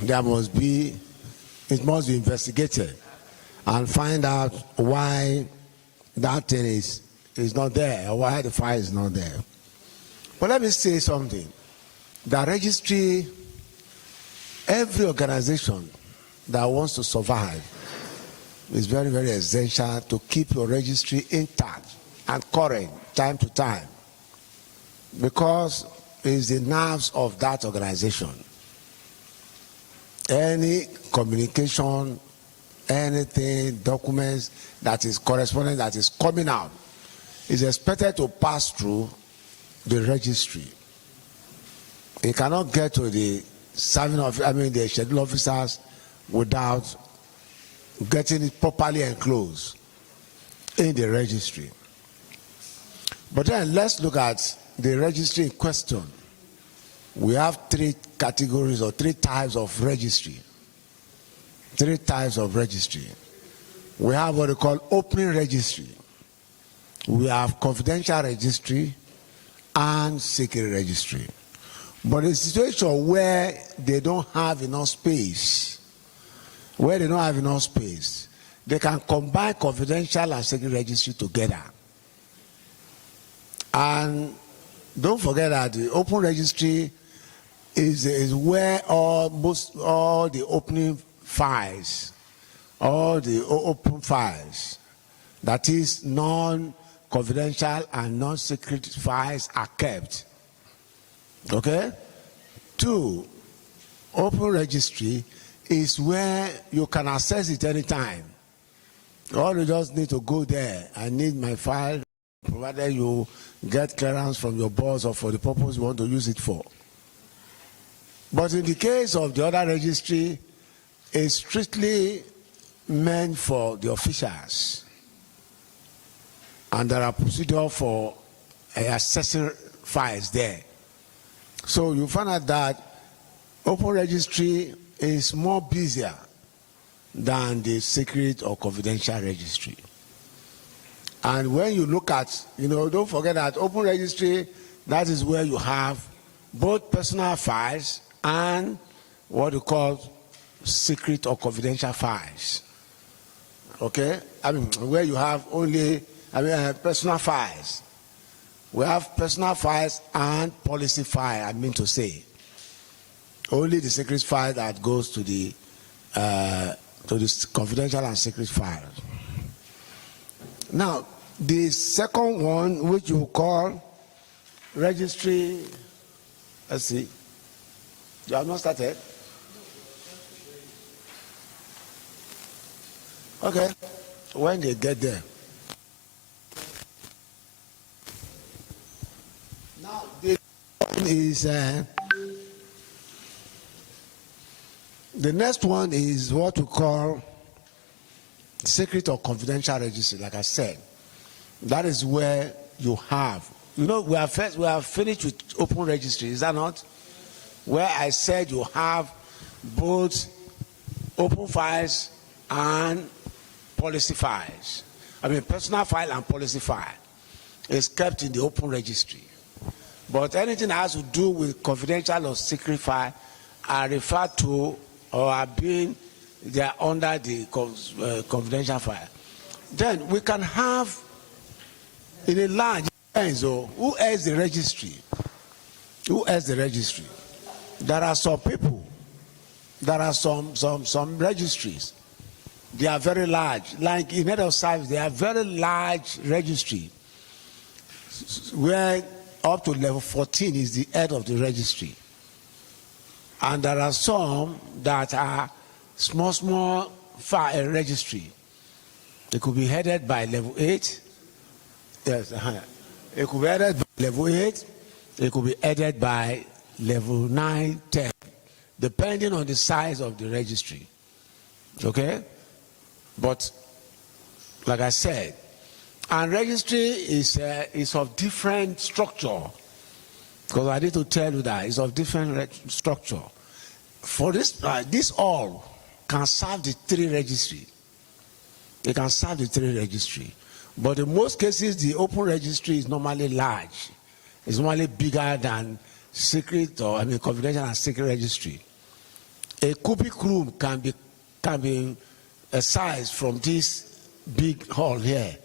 it must be investigated and find out why that thing is not there, or why the file is not there. But let me say something. The registry, every organization that wants to survive, is very, very essential to keep your registry intact and current time to time, because it's the nerves of that organization. Any communication, anything, documents that is corresponding, that is coming out, is expected to pass through the registry. It cannot get to the the schedule officers without getting it properly enclosed in the registry. But then let's look at the registry in question. We have three categories or three types of registry. Three types of registry. We have what we call open registry. We have confidential registry and secret registry. But in a situation where they don't have enough space, they can combine confidential and secret registry together. And don't forget that the open registry is where almost all the opening files, all the open files, that is non-confidential and non-secret files, are kept. Okay? 2, open registry is where you can access it anytime. All you just need to go there. I need my file, provided you get clearance from your boss or for the purpose you want to use it for. But in the case of the other registry, it's strictly meant for the officials, and there are procedures for accessing files there. So you find out that open registry is more busier than the secret or confidential registry. And when you look at, don't forget that open registry, that is where you have both personal files and what you call secret or confidential files. Okay? Where you have only, personal files. We have personal files and policy file, to say. Only the secret file that goes to the confidential and secret file. Now, the second one, which you call registry, let's see. You have not started? Okay. When they get there. Now, the next one is what we call secret or confidential registry, like I said. That is where you have, we have finished with open registry, is that not? Where I said you have both open files and policy files. Personal file and policy file is kept in the open registry. But anything that has to do with confidential or secret file are referred to or are they are under the confidential file. Then we can have, in a large sense, who has the registry? Who has the registry? There are some people, there are some registries. They are very large. Like in head of service, they are very large registry, where up to level 14 is the head of the registry. And there are some that are small file registry. It could be headed by level 8. Yes, it could be headed by level 8. It could be headed by level 9, 10, depending on the size of the registry. Okay? But, like I said, and registry is of different structure. Because I need to tell you that it's of different structure. For this all can serve the 3 registry. It can serve the 3 registry. But in most cases, the open registry is normally large. It's normally bigger than secret or confidential and secret registry. A cubic room can be a size from this big hall here,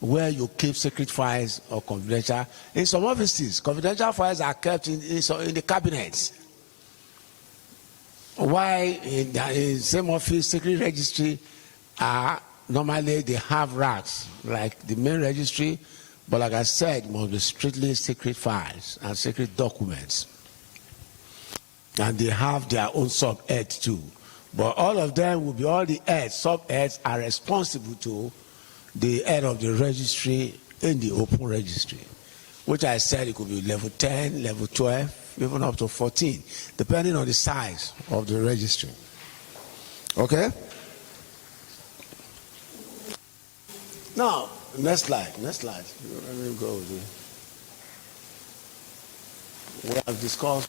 where you keep secret files or confidential. In some offices, confidential files are kept in the cabinets. Why in the same office, secret registry normally they have racks like the main registry, but like I said, it must be strictly secret files and secret documents. And they have their own sub-heads too. But all of them will be, all the heads, sub-heads are responsible to the head of the registry in the open registry, which I said it could be level 10, level 12, even up to 14, depending on the size of the registry. Okay? Now, next slide. Let me go with it. We have discussed.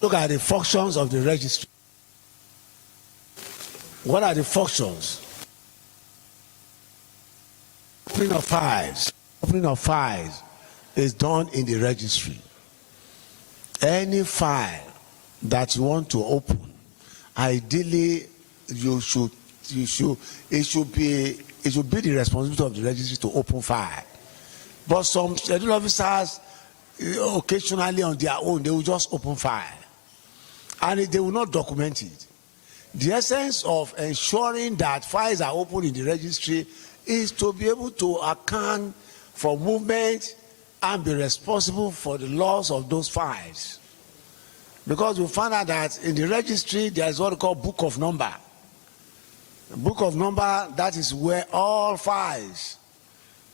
Look at the functions of the registry. What are the functions? Opening of files. Opening of files is done in the registry. Any file that you want to open, ideally it should be the responsibility of the registry to open file. But some scheduled officers, occasionally on their own, they will just open file, and they will not document it. The essence of ensuring that files are open in the registry is to be able to account for movement and be responsible for the loss of those files. Because we found out that in the registry there is what we call book of number. Book of number, that is where all files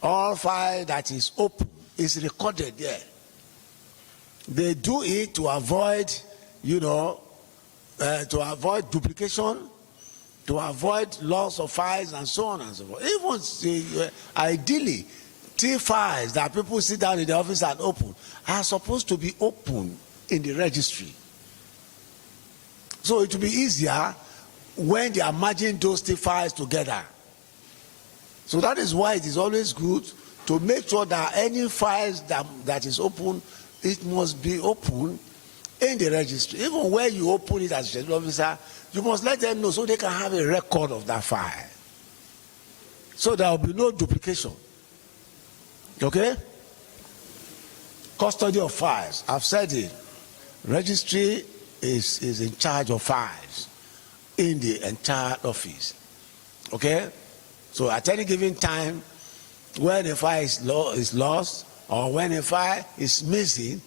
that is open is recorded there. They do it to avoid to avoid duplication, to avoid loss of files and so on and so forth. Even ideally, 3 files that people sit down in the office and open are supposed to be open in the registry. So it will be easier when they are merging those 3 files together. So that is why it is always good to make sure that any files that is open, it must be open in the registry. Even where you open it as a schedule officer, you must let them know so they can have a record of that file. So there will be no duplication. Okay? Custody of files. I've said it. Registry is in charge of files in the entire office. Okay? So at any given time, when a file is lost or when a file is missing,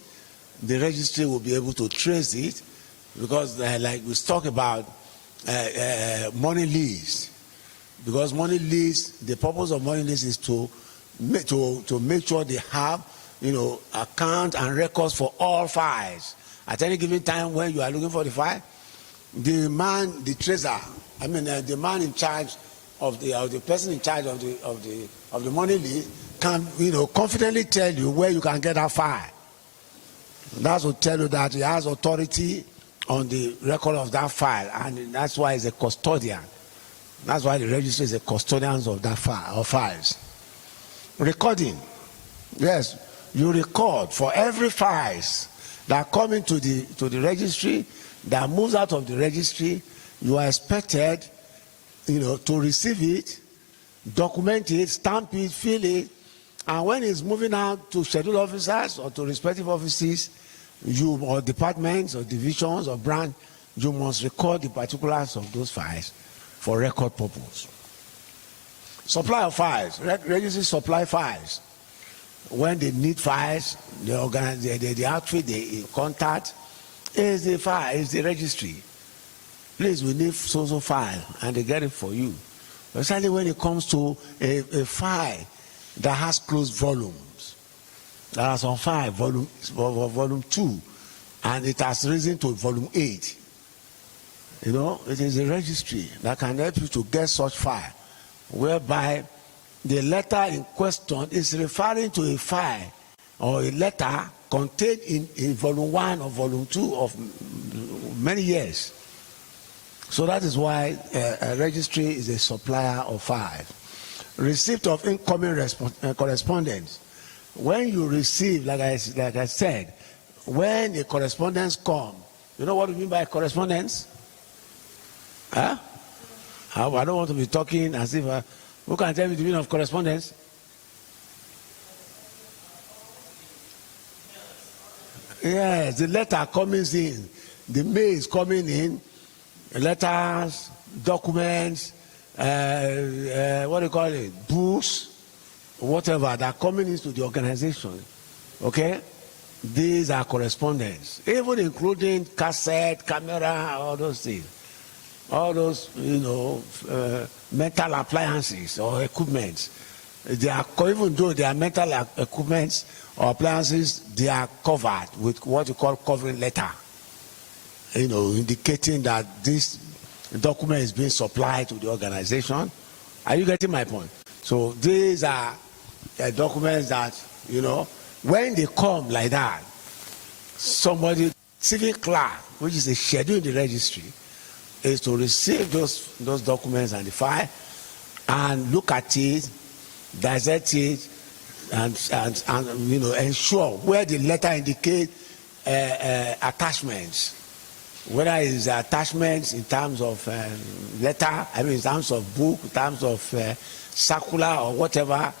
the registry will be able to trace it, because like we talk about money lease. Because money lease, the purpose of money lease is to make sure they have account and records for all files. At any given time when you are looking for the file, the man in charge of the person in charge of the money lease can confidently tell you where you can get that file. That will tell you that he has authority on the record of that file, and that's why he's a custodian. That's why the registry is a custodian of that file or files. Recording. Yes, you record for every files that come into the registry, that moves out of the registry. You are expected, to receive it, document it, stamp it, fill it, and when it's moving out to schedule officers or to respective offices, or departments or divisions or branch, you must record the particulars of those files for record purpose. Supply of files. Registry supply files. When they need files, the outfit they contact is the file, is the registry. Please, we need so file, and they get it for you. Especially when it comes to a file that has closed volumes. There are some files, volume 2, and it has risen to volume 8. It is a registry that can help you to get such file, whereby the letter in question is referring to a file or a letter contained in volume 1 or volume 2 of many years. So that is why a registry is a supplier of files. Receipt of incoming correspondence. When you receive, like I said, when a correspondence comes, you know what we mean by correspondence? Huh? I don't want to be talking as if, who can tell me the meaning of correspondence? Yes, the letter coming in, the mail is coming in, letters, documents, what do you call it, books, whatever, that are coming into the organization. Okay? These are correspondence, even including cassette, camera, all those things. All those, metal appliances or equipment. They are, even though they are metal equipments or appliances, they are covered with what you call covering letter. Indicating that this document is being supplied to the organization. Are you getting my point? So these are documents that, when they come like that, somebody, civil clerk, which is a schedule in the registry, is to receive those documents and the file and look at it, dissect it, and ensure where the letter indicates attachments. Whether it's attachments in terms of letter, in terms of book, in terms of circular or whatever,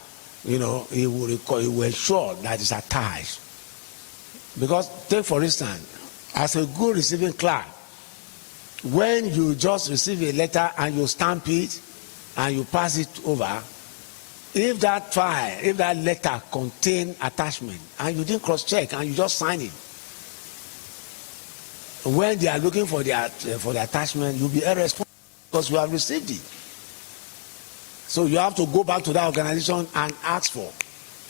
it will ensure that it's attached. Because, take for instance, as a good receiving clerk, when you just receive a letter and you stamp it and you pass it over, if that file, if that letter contains attachment and you didn't cross-check and you just sign it, when they are looking for the attachment, you'll be irresponsible because you have received it. So you have to go back to that organization and ask for.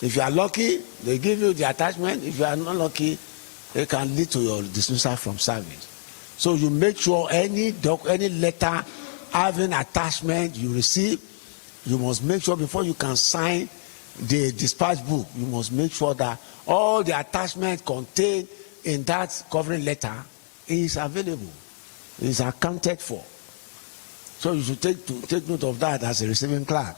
If you are lucky, they give you the attachment. If you are not lucky, it can lead to your dismissal from service. So you make sure any letter having attachment you receive, you must make sure before you can sign the dispatch book, you must make sure that all the attachment contained in that covering letter is available, is accounted for. So you should take note of that as a receiving clerk.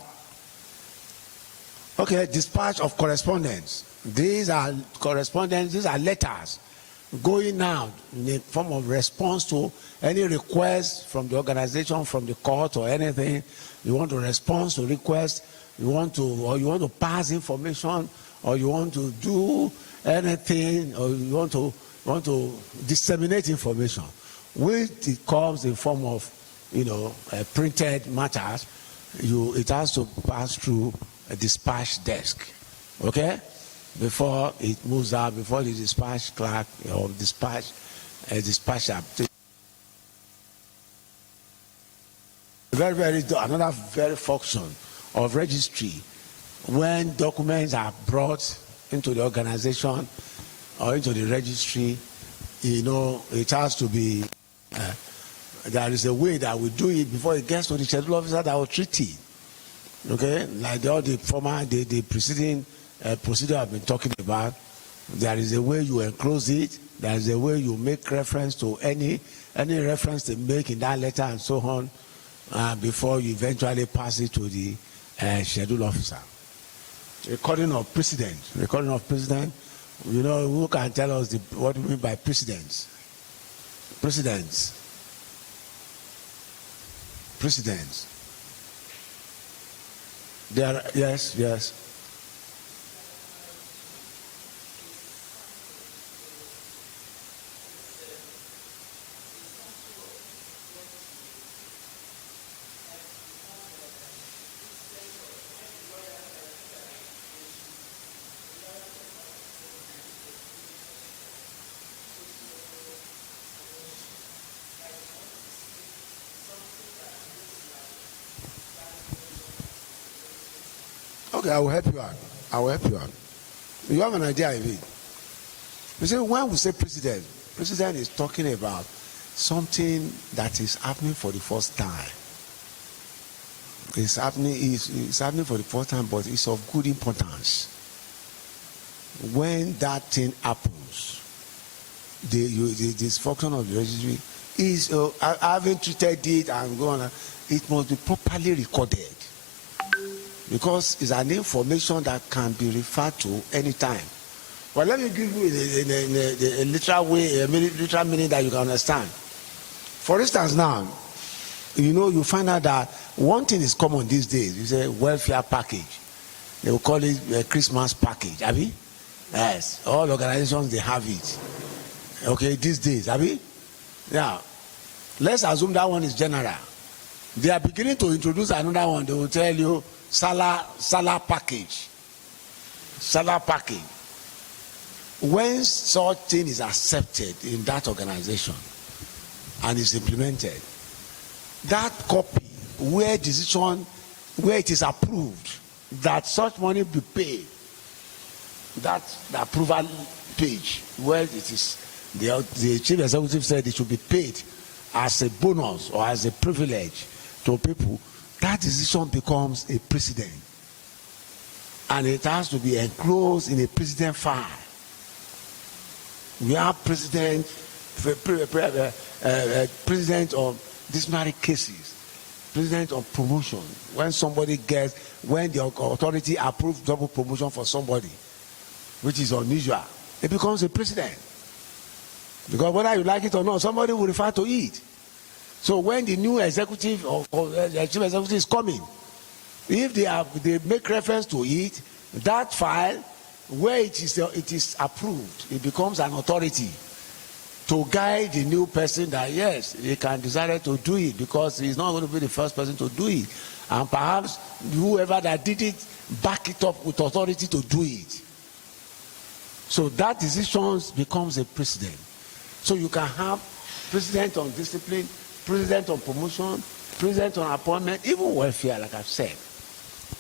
Okay, dispatch of correspondence. These are correspondence, these are letters going out in a form of response to any request from the organization, from the court or anything. You want to respond to request, you want to pass information, or you want to do anything, or you want to disseminate information, which it comes in form of printed matters. It has to pass through a dispatch desk, okay, before it moves out, before the dispatch clerk or dispatcher. Another very function of registry, when documents are brought into the organization or into the registry, it has to be, there is a way that we do it before it gets to the schedule officer that will treat it. Okay, like the preceding procedure I've been talking about, there is a way you enclose it, there is a way you make reference to any reference they make in that letter and so on, before you eventually pass it to the schedule officer. Recording of precedent. Who can tell us what we mean by precedents? Precedents. Yes. Okay, I will help you out. You have an idea of it. You see, when we say president is talking about something that is happening for the first time. It's happening for the first time, but it's of good importance. When that thing happens, this function of the registry is having treated it and go on. It must be properly recorded, because it's an information that can be referred to anytime. Well, let me give you a literal way, a literal meaning that you can understand. For instance, now, you find out that one thing is common these days. You say welfare package. They will call it a Christmas package. Abi? Yes. All organizations, they have it. Okay, these days. Abi? Yeah. Let's assume that one is general. They are beginning to introduce another one. They will tell you Salah package. When such thing is accepted in that organization and is implemented, that copy where it is approved that such money be paid, that the approval page where it is, the chief executive said it should be paid as a bonus or as a privilege to people, that decision becomes a precedent, and it has to be enclosed in a precedent file. We have president of disciplinary cases, president of promotion. When the authority approves double promotion for somebody, which is unusual, it becomes a precedent. Because whether you like it or not, somebody will refer to it. So when the new executive or chief executive is coming, if they make reference to it, that file where it is approved, it becomes an authority to guide the new person that yes, he can desire to do it, because he's not going to be the first person to do it, and perhaps whoever that did it back it up with authority to do it. So that decision becomes a precedent. So you can have president on discipline, president on promotion, president on appointment, even welfare, like I've said.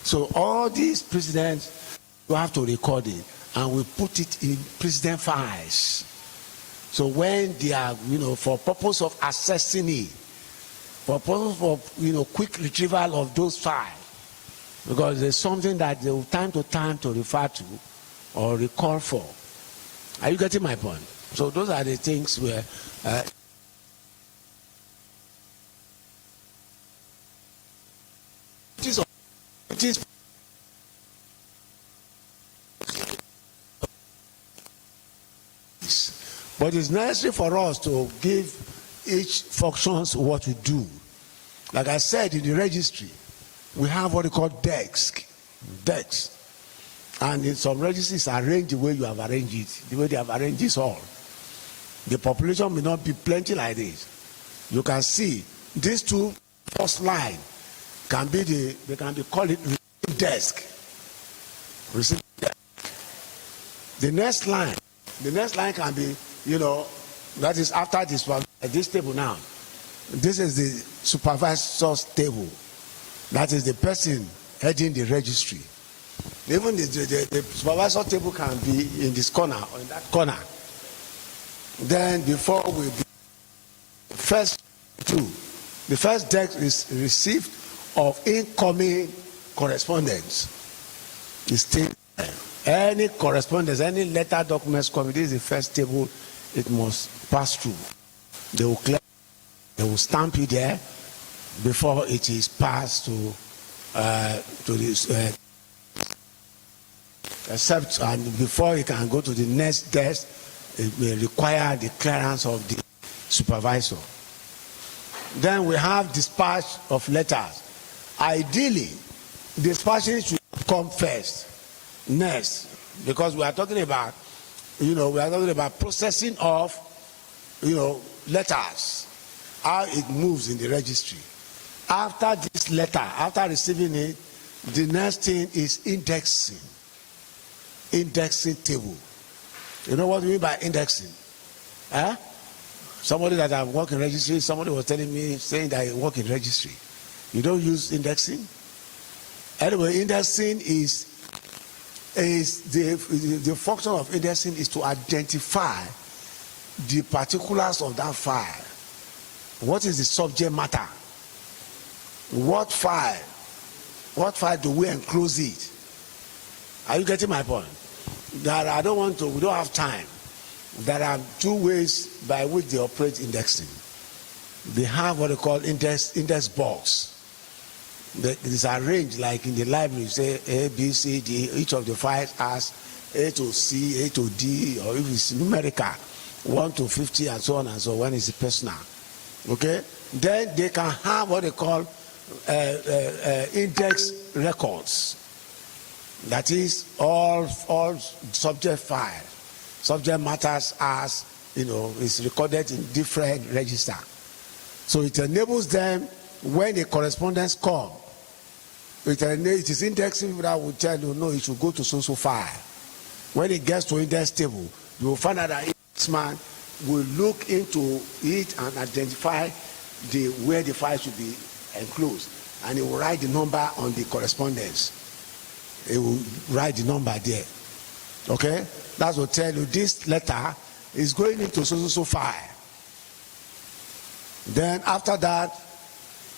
So all these precedents, you have to record it, and we put it in precedent files. So when they are, for purpose of assessing it, for purpose of, quick retrieval of those files, because there's something that they will time to time to refer to or recall for. Are you getting my point? So those are the things where it is but it's necessary for us to give each functions what to do. Like I said, in the registry, we have what we call desk. And in some registries arranged the way you have arranged it, the way they have arranged this all. The population may not be plenty like this. You can see these two first line can be they can be called it receiving desk. Receiving desk. The next line can be, that is after this table now. This is the supervisor's table. That is the person heading the registry. Even the supervisor table can be in this corner or in that corner. Then before we be the first desk is receipt of incoming correspondence. It's still there. Any correspondence, any letter, documents coming, this is the first table it must pass through. They will clear, they will stamp it there before it is passed to this except, and before it can go to the next desk, it may require the clearance of the supervisor. Then we have dispatch of letters. Ideally, dispatching should come first, next, because we are talking about, processing of, letters, how it moves in the registry. After this letter, after receiving it, the next thing is indexing table. You know what we mean by indexing? Somebody that I've worked in registry, somebody was telling me, saying that I work in registry. You don't use indexing? Anyway, indexing is the function of indexing is to identify the particulars of that file. What is the subject matter? What file do we enclose it? Are you getting my point? We don't have time. There are two ways by which they operate indexing. They have what they call index box. It is arranged like in the library, say A, B, C, D. Each of the files has A to C, A to D, or if it's numerical, 1 to 50, and so on and so on, when it's personal. Okay? Then they can have what they call index records. That is all subject files. Subject matters as, is recorded in different registers. So it enables them, when the correspondence comes, it is indexing that will tell you, no, it should go to so file. When it gets to index table, you will find out that index man will look into it and identify where the file should be enclosed. And he will write the number on the correspondence. He will write the number there. Okay? That will tell you this letter is going into so file. Then after that,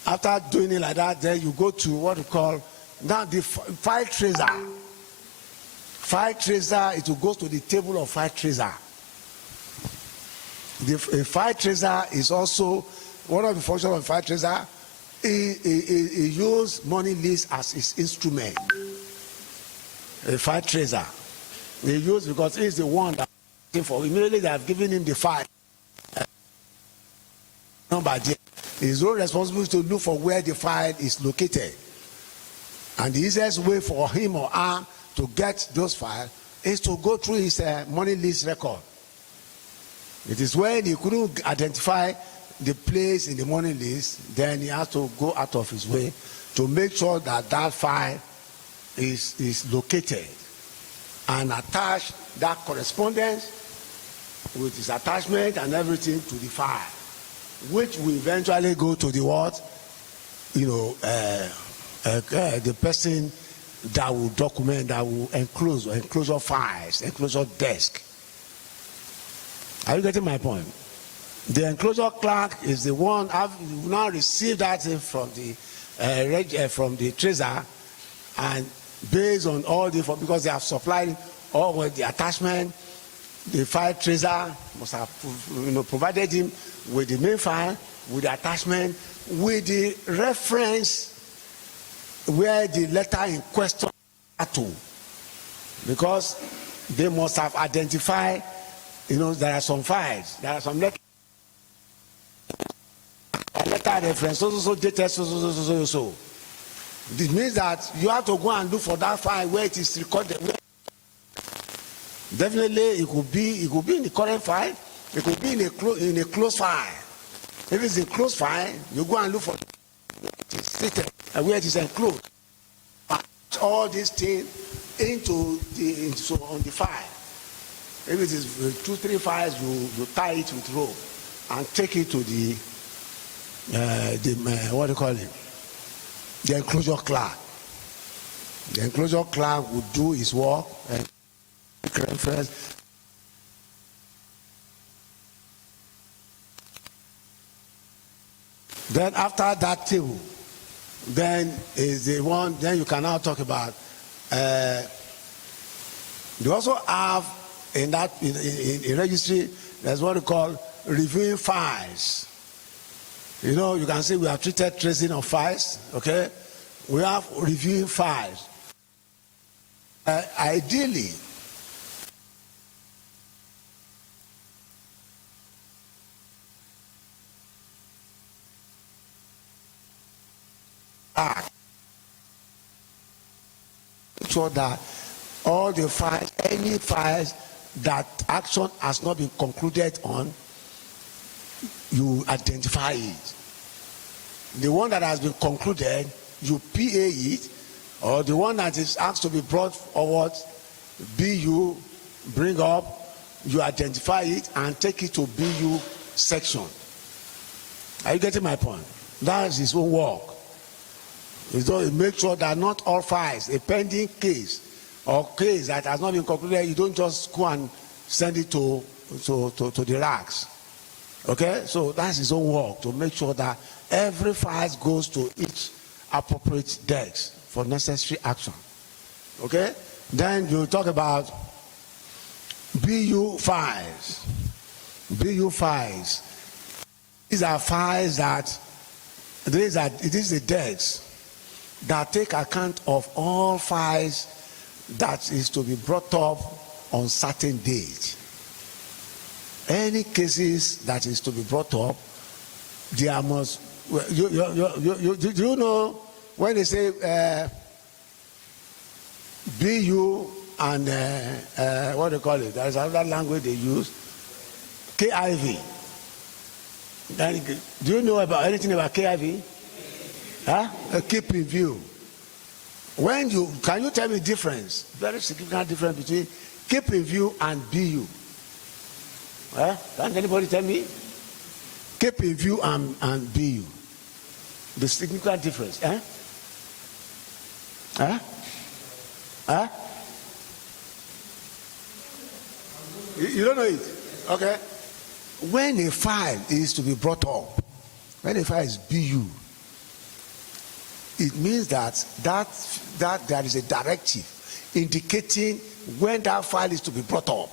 after doing it like that, then you go to what we call now the file tracer. File tracer, it will go to the table of file tracer. The file tracer is also one of the functions of file tracer. He use money list as his instrument. A file tracer. They use because he's the one that immediately they have given him the file number there. His own responsibility to look for where the file is located. And the easiest way for him or her to get those files is to go through his money list record. It is when he couldn't identify the place in the money list, then he has to go out of his way to make sure that that file is located and attach that correspondence with its attachment and everything to the file, which will eventually go to the what? The person that will document, that will enclosure files, enclosure desk. Are you getting my point? The enclosure clerk is the one have now received that from the tracer, and based on all the because they have supplied all with the attachment, the file tracer must have provided him with the main file, with the attachment, with the reference where the letter in question are to, because they must have identified, there are some files, there are some letter reference, so dated, so. This means that you have to go and look for that file where it is recorded. Definitely, it could be in the current file, it could be in a closed file. If it's a closed file, you go and look for it is stated and where it is enclosed. Put all these things on the file. If it is 2-3 files, you tie it with rope and take it to the what do you call it? The enclosure clerk. The enclosure clerk will do his work and reference. Then after that table, then is the one. Then you can now talk about. They also have in registry. There's what we call reviewing files. You can see we have treated tracing of files. Okay, we have reviewing files. Ideally, make sure that all the files, any files that action has not been concluded on, you identify it. The one that has been concluded, you PA it, or the one that is asked to be brought forward, BU, bring up, you identify it and take it to BU section. Are you getting my point? That's his own work. You make sure that not all files, a pending case or case that has not been concluded, you don't just go and send it to the racks. Okay, so that's his own work to make sure that every file goes to each appropriate desk for necessary action. Okay, then you talk about BU files. BU files. These are files that it is the desk that take account of all files that is to be brought up on certain dates. Any cases that is to be brought up, there must. Do you know when they say BU and what do you call it? There's another language they use, KIV. Do you know about anything about KIV? Huh? Keep in view. Can you tell me the difference? Very significant difference between keep in view and BU. Can anybody tell me? Keep in view and BU. The significant difference. You don't know it? Okay. When a file is to be brought up, when a file is BU, it means that there is a directive indicating when that file is to be brought up.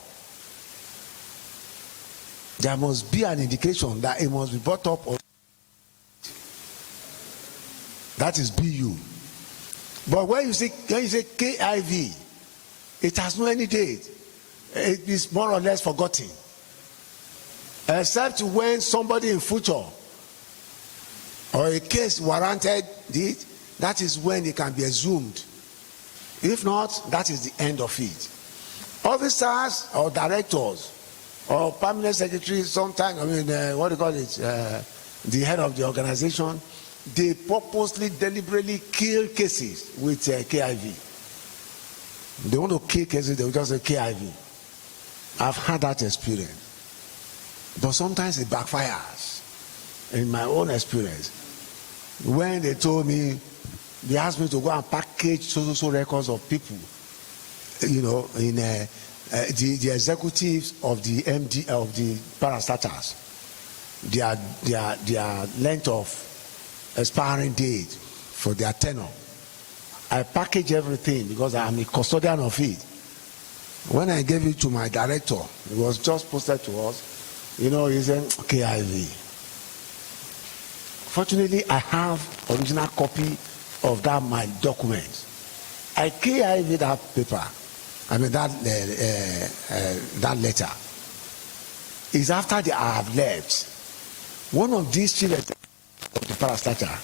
There must be an indication that it must be brought up. That is BU. But when you say KIV, it has no any date. It is more or less forgotten. Except when somebody in future or a case warranted it, that is when it can be assumed. If not, that is the end of it. Officers or directors or permanent secretaries, sometimes, what do you call it? The head of the organization, they purposely, deliberately kill cases with KIV. They want to kill cases, they will just say KIV. I've had that experience. But sometimes it backfires. In my own experience, when they told me, they asked me to go and package so records of people, in the executives of the MD of the parastatals, their length of expiring date for their tenure. I package everything because I am a custodian of it. When I gave it to my director, it was just posted to us. You know, he said KIV. Fortunately, I have original copy of that my document. I KIV that paper. I mean that letter. Is after I have left. One of these children of the parastatal,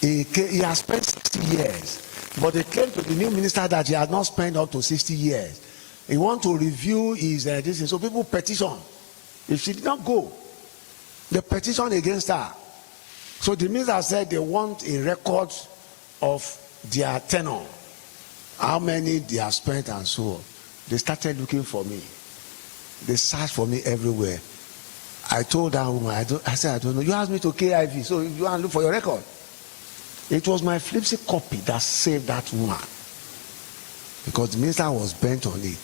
he has spent 60 years, but they came to the new minister that he has not spent up to 60 years. He wants to review his this. So people petition. If she did not go, they petition against her. So the minister said they want a record of their tenure, how many they have spent and so on. They started looking for me. They searched for me everywhere. I told that woman, I said, I don't know. You asked me to KIV, so you want to look for your record. It was my flimsy copy that saved that woman. Because the minister was bent on it.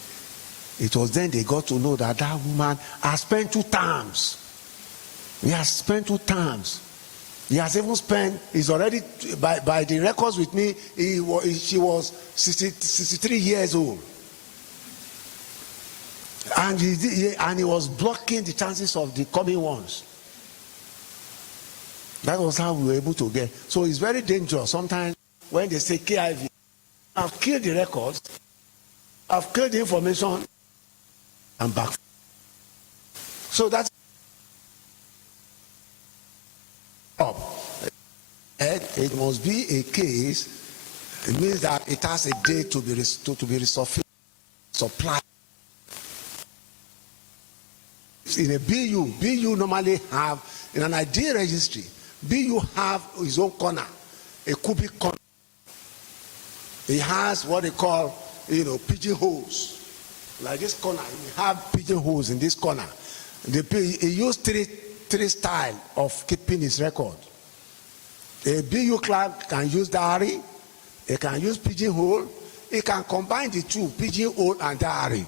It was then they got to know that that woman has spent 2 terms. He has spent 2 terms. He has even spent, he's already, by the records with me, she was 63 years old. And he was blocking the chances of the coming ones. That was how we were able to get. So it's very dangerous. Sometimes when they say KIV, I've killed the records, I've killed the information, and back. So that's up. It must be a case. It means that it has a date to be resurfaced, supplied. In a BU normally have, in an ID registry, BU have his own corner, a cubic corner. He has what they call, pigeonholes. Like this corner, he have pigeonholes in this corner. He used three style of keeping his record. A BU clerk can use diary, he can use pigeonhole, he can combine the two, pigeonhole and diary.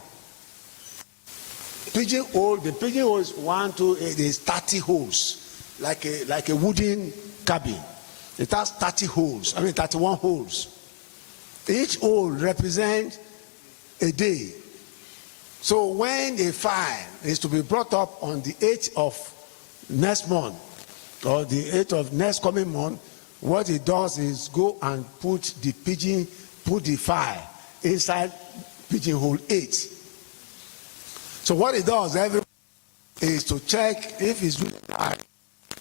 Pigeonhole, the pigeonhole is 30 holes, like a wooden cabin. It has 30 holes, 31 holes. Each hole represents a day. So when a file is to be brought up on the 8th of next month, or the 8th of next coming month, what it does is go and put the file inside pigeonhole 8. So what it does is to check if it's really diary.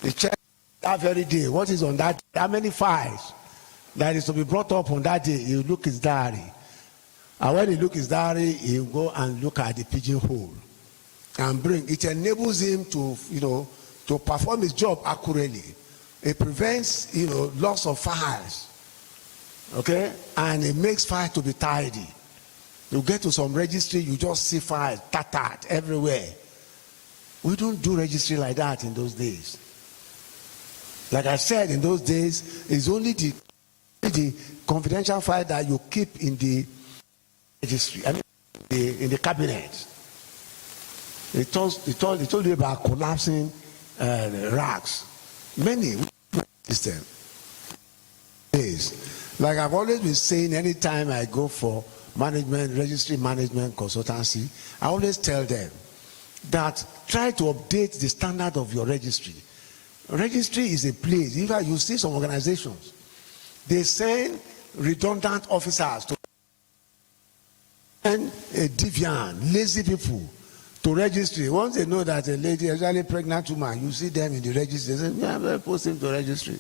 They check that very day, what is on that, how many files that is to be brought up on that day. You look his diary. And when he look his diary, he will go and look at the pigeonhole and bring. It enables him to, to perform his job accurately. It prevents, loss of files. Okay? And it makes files to be tidy. You get to some registry, you just see files tattered everywhere. We don't do registry like that in those days. Like I said, in those days, it's only the confidential file that you keep in the registry, in the cabinet. They told you about collapsing racks. Many system days. Like I've always been saying, anytime I go for registry management consultancy, I always tell them that try to update the standard of your registry. Registry is a place. Even you see some organizations, they send redundant officers to and a deviant, lazy people to registry. Once they know that a lady, especially pregnant woman, you see them in the registry, they say, yeah, we'll post him to registry.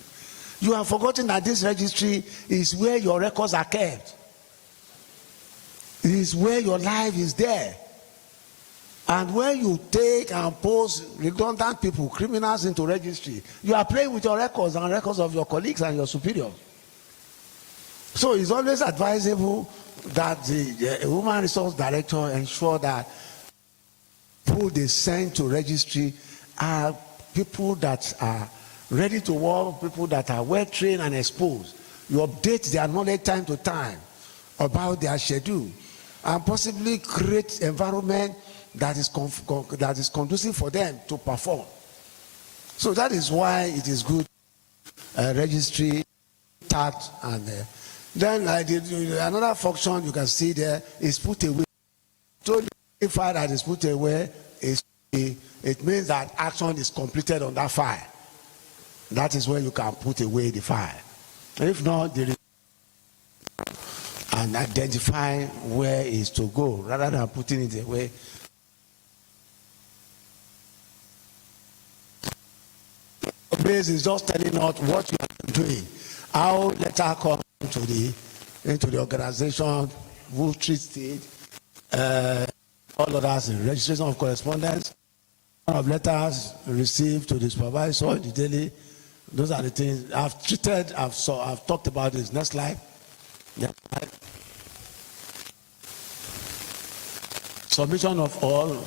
You have forgotten that this registry is where your records are kept. It is where your life is there. And when you take and post redundant people, criminals into registry, you are playing with your records and records of your colleagues and your superiors. So it's always advisable that the Human Resource Director ensure that who they send to registry are people that are ready to work, people that are well trained and exposed. You update their knowledge time to time about their schedule. and possibly create environment that is conducive for them to perform. So that is why it is good registry, tax, and then another function you can see there is put away. So the file that is put away it means that action is completed on that file. That is where you can put away the file. If not, and identify where is to go rather than putting it away. Base is just telling us what you are doing. How letter come into the organization, who treats it, all others, registration of correspondence, of letters received to the supervisor, the daily. Those are the things I've treated. I've talked about this. Next slide. Next slide. Submission of all.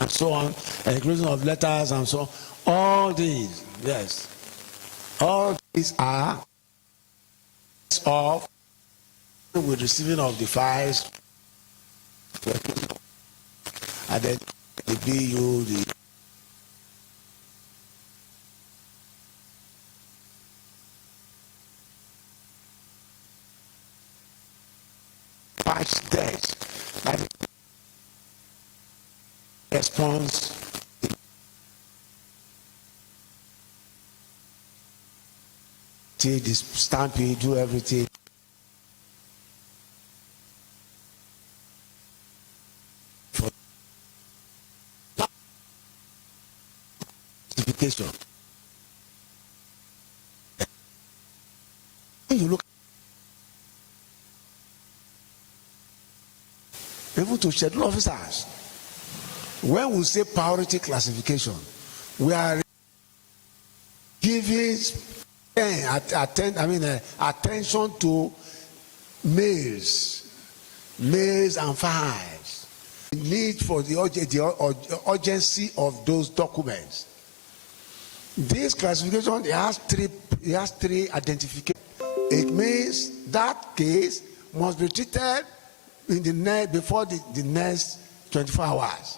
And so on, inclusion of letters and so on. All these, yes, all these are of with receiving of the files, and then the BU, the patch days, that is response. This stamping, do everything. For certification. When you look, even to schedule officers, when we say priority classification, we are giving attention to males and files. The need for the urgency of those documents. This classification, it has three identifications. It means that case must be treated in the before the next 24 hours.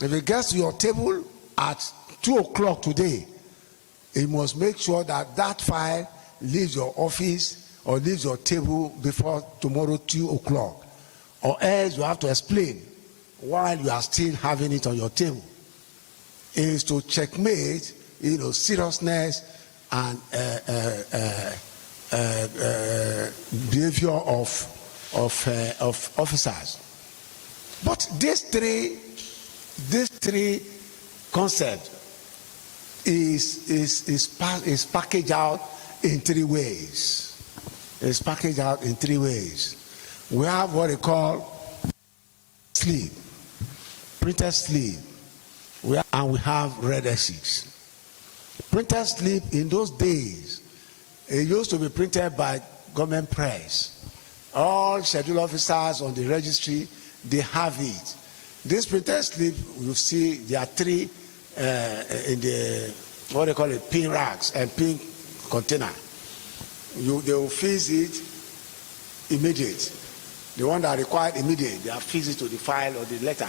If it gets to your table at 2 o'clock today, you must make sure that that file leaves your office or leaves your table before tomorrow 2 o'clock, or else you have to explain while you are still having it on your table. It is to checkmate, seriousness and behavior of officers. But these three concepts is packaged out in 3 ways. It's packaged out in 3 ways. We have what they call sleeve, printed sleeve, and we have red X6. Printed sleeve in those days, it used to be printed by government press. All scheduled officers on the registry, they have it. This printed slip, you see, there are 3 in the, what they call it, pin racks and pin container. They will fix it immediate. The one that required immediate, they are fix it to the file or the letter.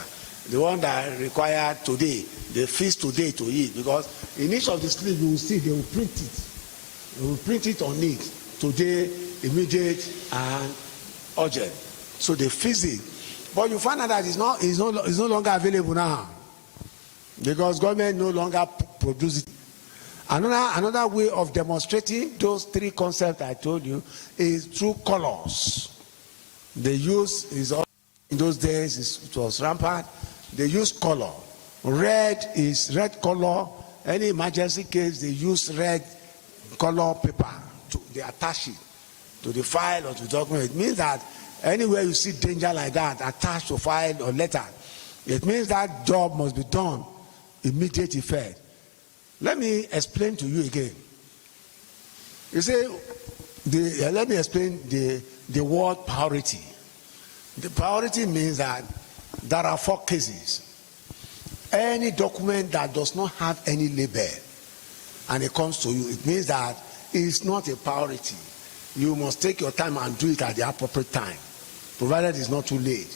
The one that required today, they fix today to it, because in each of the slips you will see they will print it. They will print it on it today, immediate and urgent. So they fix it. But you find out that it's no longer available now, because government no longer produces it. Another way of demonstrating those 3 concepts I told you is through colors. They use, in those days it was rampant, they use color. Red is red color. Any emergency case, they use red color paper. They attach it to the file or to the document. It means that anywhere you see danger like that attached to file or letter, it means that job must be done immediate effect. Let me explain to you again. You see, let me explain the word priority. The priority means that there are 4 cases. Any document that does not have any label and it comes to you, it means that it's not a priority. you must take your time and do it at the appropriate time, provided it's not too late.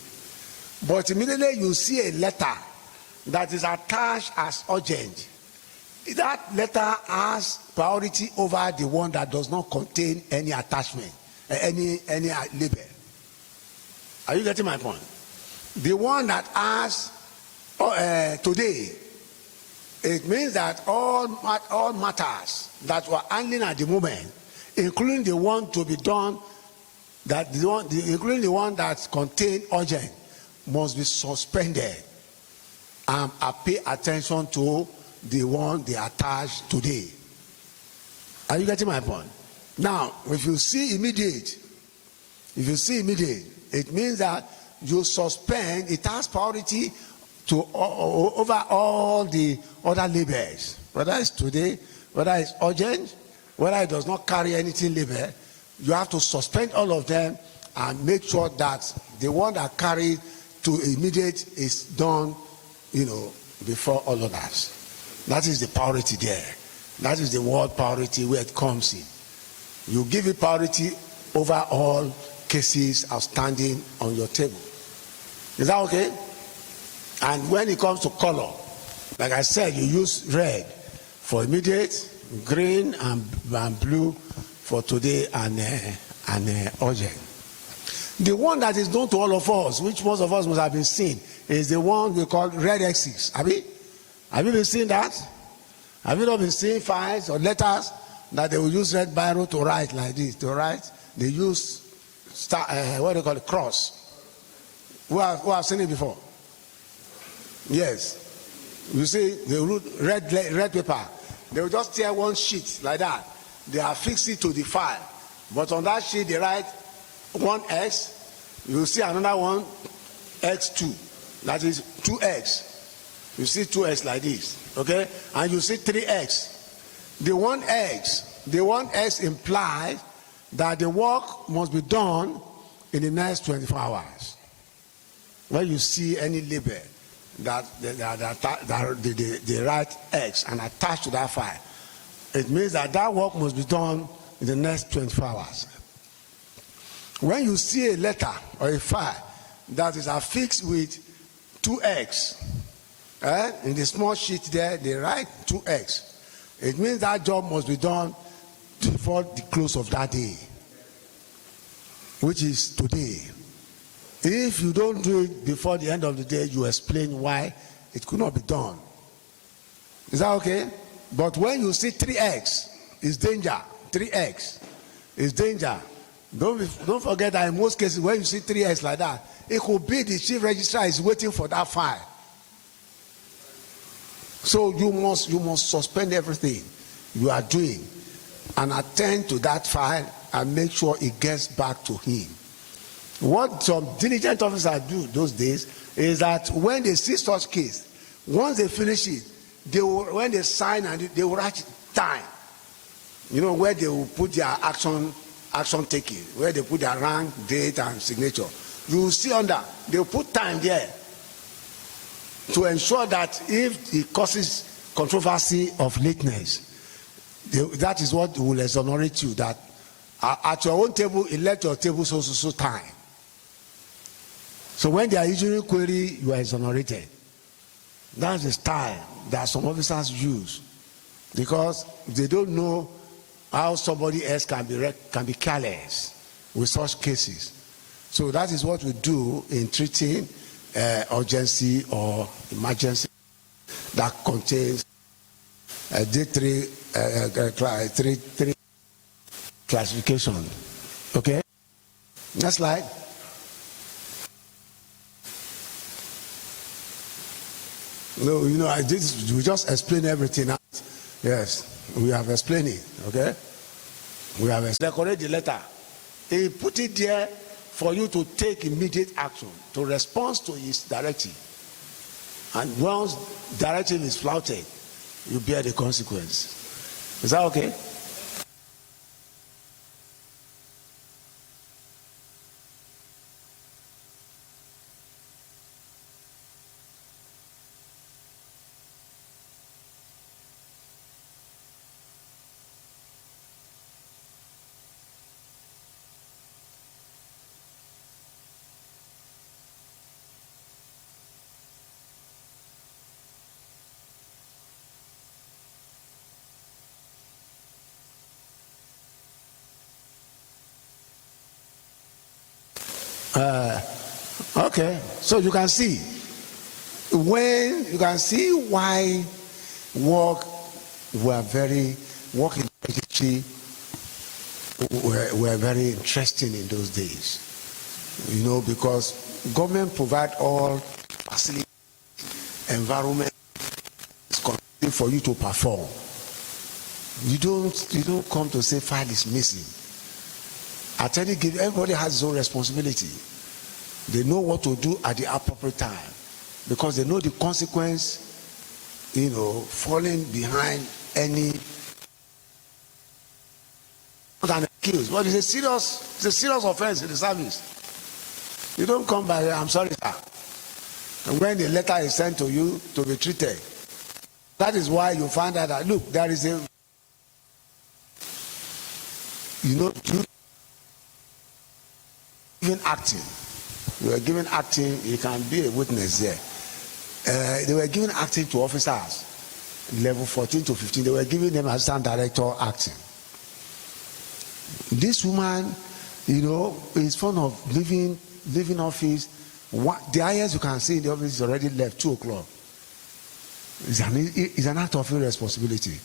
But immediately you see a letter that is attached as urgent, that letter has priority over the one that does not contain any attachment, any label. Are you getting my point? The one that has today, it means that all matters that were handling at the moment, including the one to be done, including the one that contain urgent, must be suspended and pay attention to the one they attach today. Are you getting my point? Now, if you see immediate, it means that you suspend, it has priority to over all the other labels, whether it's today, whether it's urgent, whether it does not carry anything label. You have to suspend all of them and make sure that the one that carries to immediate is done, before all others. That is the priority there. That is the word priority where it comes in. You give it priority over all cases outstanding on your table. Is that okay? And when it comes to color, like I said, you use red for immediate, green and blue for today and urgent. The one that is known to all of us, which most of us must have been seeing, is the one we call red X's. Have you been seeing that? Have you not been seeing files or letters that they will use red biro to write like this? To write, they use what do you call it, cross. Who have seen it before? Yes. You see, they wrote red paper. They will just tear one sheet like that. They affix it to the file. But on that sheet, they write 1X. You see another one, X2. That is 2X. You see 2X like this. Okay? And you see 3X. The 1X implies that the work must be done in the next 24 hours. When you see any label that they write X and attach to that file, it means that work must be done in the next 24 hours. When you see a letter or a file that is affixed with 2X, in the small sheet there, they write 2X. It means that job must be done before the close of that day, which is today. If you don't do it before the end of the day, you explain why it could not be done. Is that okay? But when you see 3X, it's danger. 3X is danger. Don't forget that in most cases, when you see 3X like that, it could be the chief registrar is waiting for that file. So you must suspend everything you are doing and attend to that file and make sure it gets back to him. What some diligent officers do those days is that when they see such case, once they finish it, when they sign and they will write time. Where they will put their action taking, where they put their rank, date, and signature. You will see under, they will put time there to ensure that if it causes controversy of lateness, that is what will exonerate you, that at your own table, elect your table so time. So when they are issuing query, you are exonerated. That's the style that some officers use, because they don't know how somebody else can be careless with such cases. So that is what we do in treating urgency or emergency that contains D3 three classification. Okay? Next slide. No, we just explain everything. Yes, we have explained it. Okay? We have decorated the letter. He put it there for you to take immediate action, to respond to his directive. And once directive is flouted, you bear the consequence. Is that okay? Okay, so you can see why work in registry were very interesting in those days. You know, because government provide all facility, environment is conducive for you to perform. You don't come to say file is missing. At any given, everybody has his own responsibility. They know what to do at the appropriate time because they know the consequence, falling behind any not an excuse. But it's a serious offense in the service. You don't come by, I'm sorry, sir. And when the letter is sent to you to be treated, that is why you find out that, look, there is a, even acting. You were given acting, you can be a witness there. They were giving acting to officers, level 14 to 15. They were giving them assistant director acting. This woman, is fond of leaving office. The highest you can see in the office is already left 2 o'clock. It's an act of irresponsibility.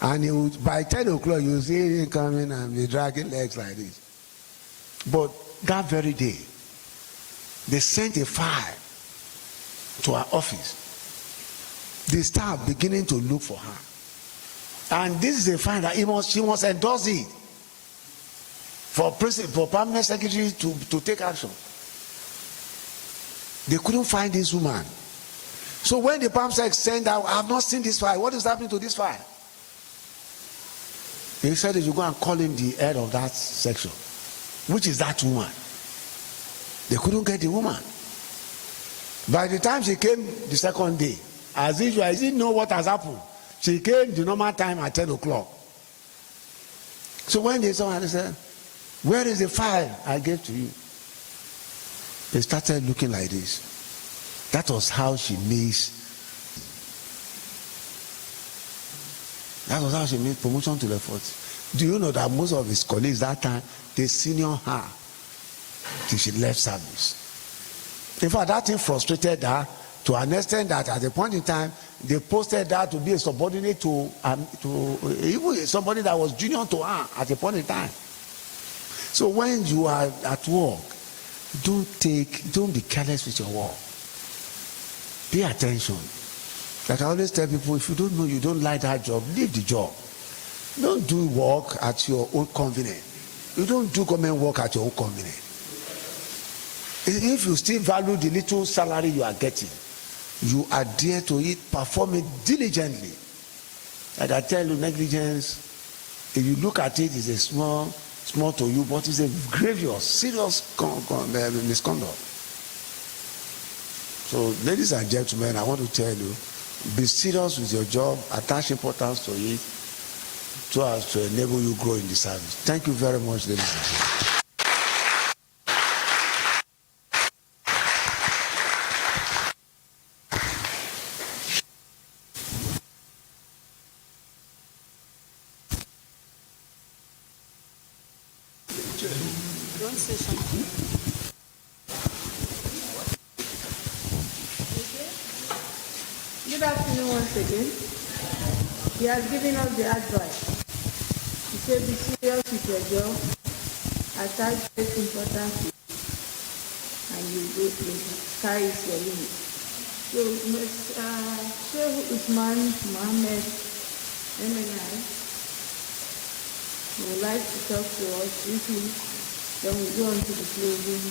And by 10 o'clock, you see him coming and be dragging legs like this. But that very day, they sent a file to her office. They start beginning to look for her. And this is a file that she must endorse it for permanent secretary to take action. They couldn't find this woman. So when the Palm Sec sent out, I have not seen this file. What is happening to this file? He said that you go and call him the head of that section. Which is that woman? They couldn't get the woman. By the time she came the second day, as usual, I didn't know what has happened. She came the normal time at 10 o'clock. So when they saw her, they said, where is the file I gave to you? They started looking like this. That was how she missed. That was how she made promotion to the 40. Do you know that most of his colleagues that time, they senior her till she left service? In fact, that thing frustrated her to an extent that at a point in time, they posted her to be a subordinate to even somebody that was junior to her at a point in time. So when you are at work, don't be careless with your work. Pay attention. Like I always tell people, if you don't know you don't like that job, leave the job. Don't do work at your own convenience. You don't do government work at your own convenience. If you still value the little salary you are getting, you adhere to it, perform it diligently. Like I tell you, negligence, if you look at it, it's a small to you, but it's a grievous, serious misconduct. So, ladies and gentlemen, I want to tell you, be serious with your job, attach importance to it, so as to enable you grow in the service. Thank you very much, ladies and gentlemen. Don't say something. Good afternoon once again. He has given us the advice. He said be serious with your job, attach great importance, and you carry your limit. So Sheikh Usman Mohammed MNI would like to talk to us briefly, then we go on to the closing.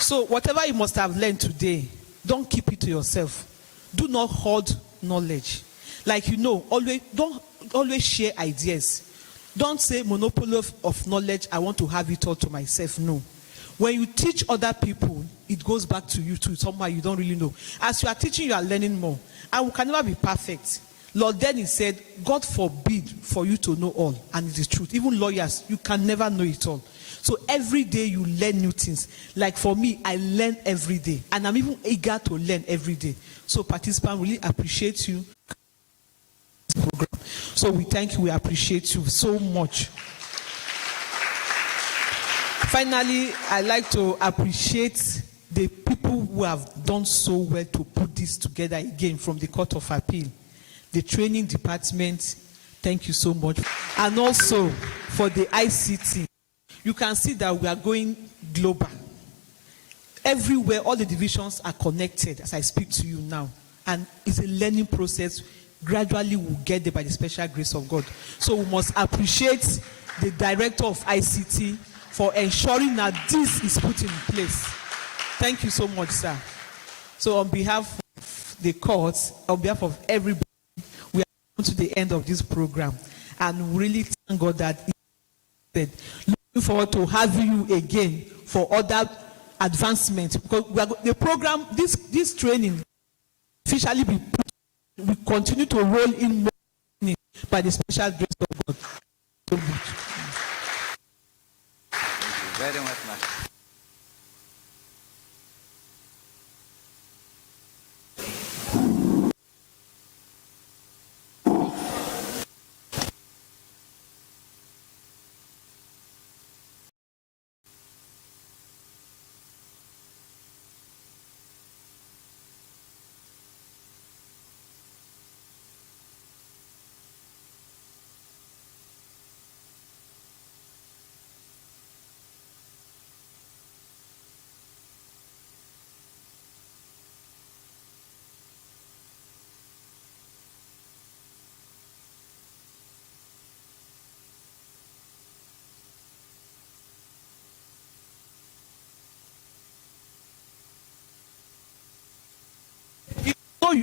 So whatever you must have learned today, don't keep it to yourself. Do not hoard knowledge. Like don't always share ideas. Don't say monopoly of knowledge, I want to have it all to myself. No. When you teach other people, it goes back to you too. Somehow you don't really know. As you are teaching, you are learning more. And we can never be perfect. Lord Dennis said, God forbid for you to know all. And it is truth. Even lawyers, you can never know it all. So every day you learn new things. Like for me, I learn every day. And I'm even eager to learn every day. So participants, really appreciate you. Program. So we thank you, we appreciate you so much. Finally, I'd like to appreciate the people who have done so well to put this together again from the Court of Appeal. The training department, thank you so much. And also for the ICT, you can see that we are going global. Everywhere, all the divisions are connected as I speak to you now. And it's a learning process. Gradually, we'll get there by the special grace of God. So we must appreciate the director of ICT for ensuring that this is put in place. Thank you so much, sir. So on behalf of the courts, on behalf of everybody, we are come to the end of this program. And we really thank God that he said, looking forward to having you again for other advancement. Because the program, this training, officially be put, we continue to roll in more by the special grace of God. So much. Thank you very much.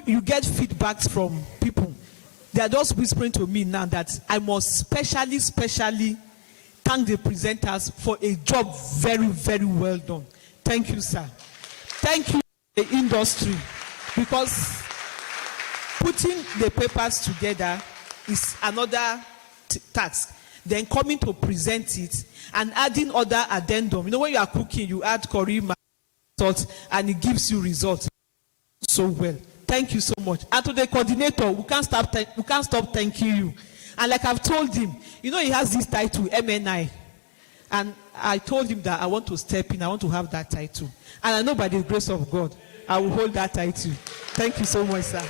You get feedbacks from people. They are just whispering to me now that I must specially thank the presenters for a job very, very well done. Thank you, sir. Thank you, the industry, because putting the papers together is another task. Then coming to present it and adding other addendum. You know, when you are cooking, you add curry, salt, and it gives you results so well. Thank you so much. And to the coordinator, we can't stop thanking you. And like I've told him, you know, he has this title, MNI. And I told him that I want to step in, I want to have that title. And I know by the grace of God, I will hold that title. Thank you so much, sir.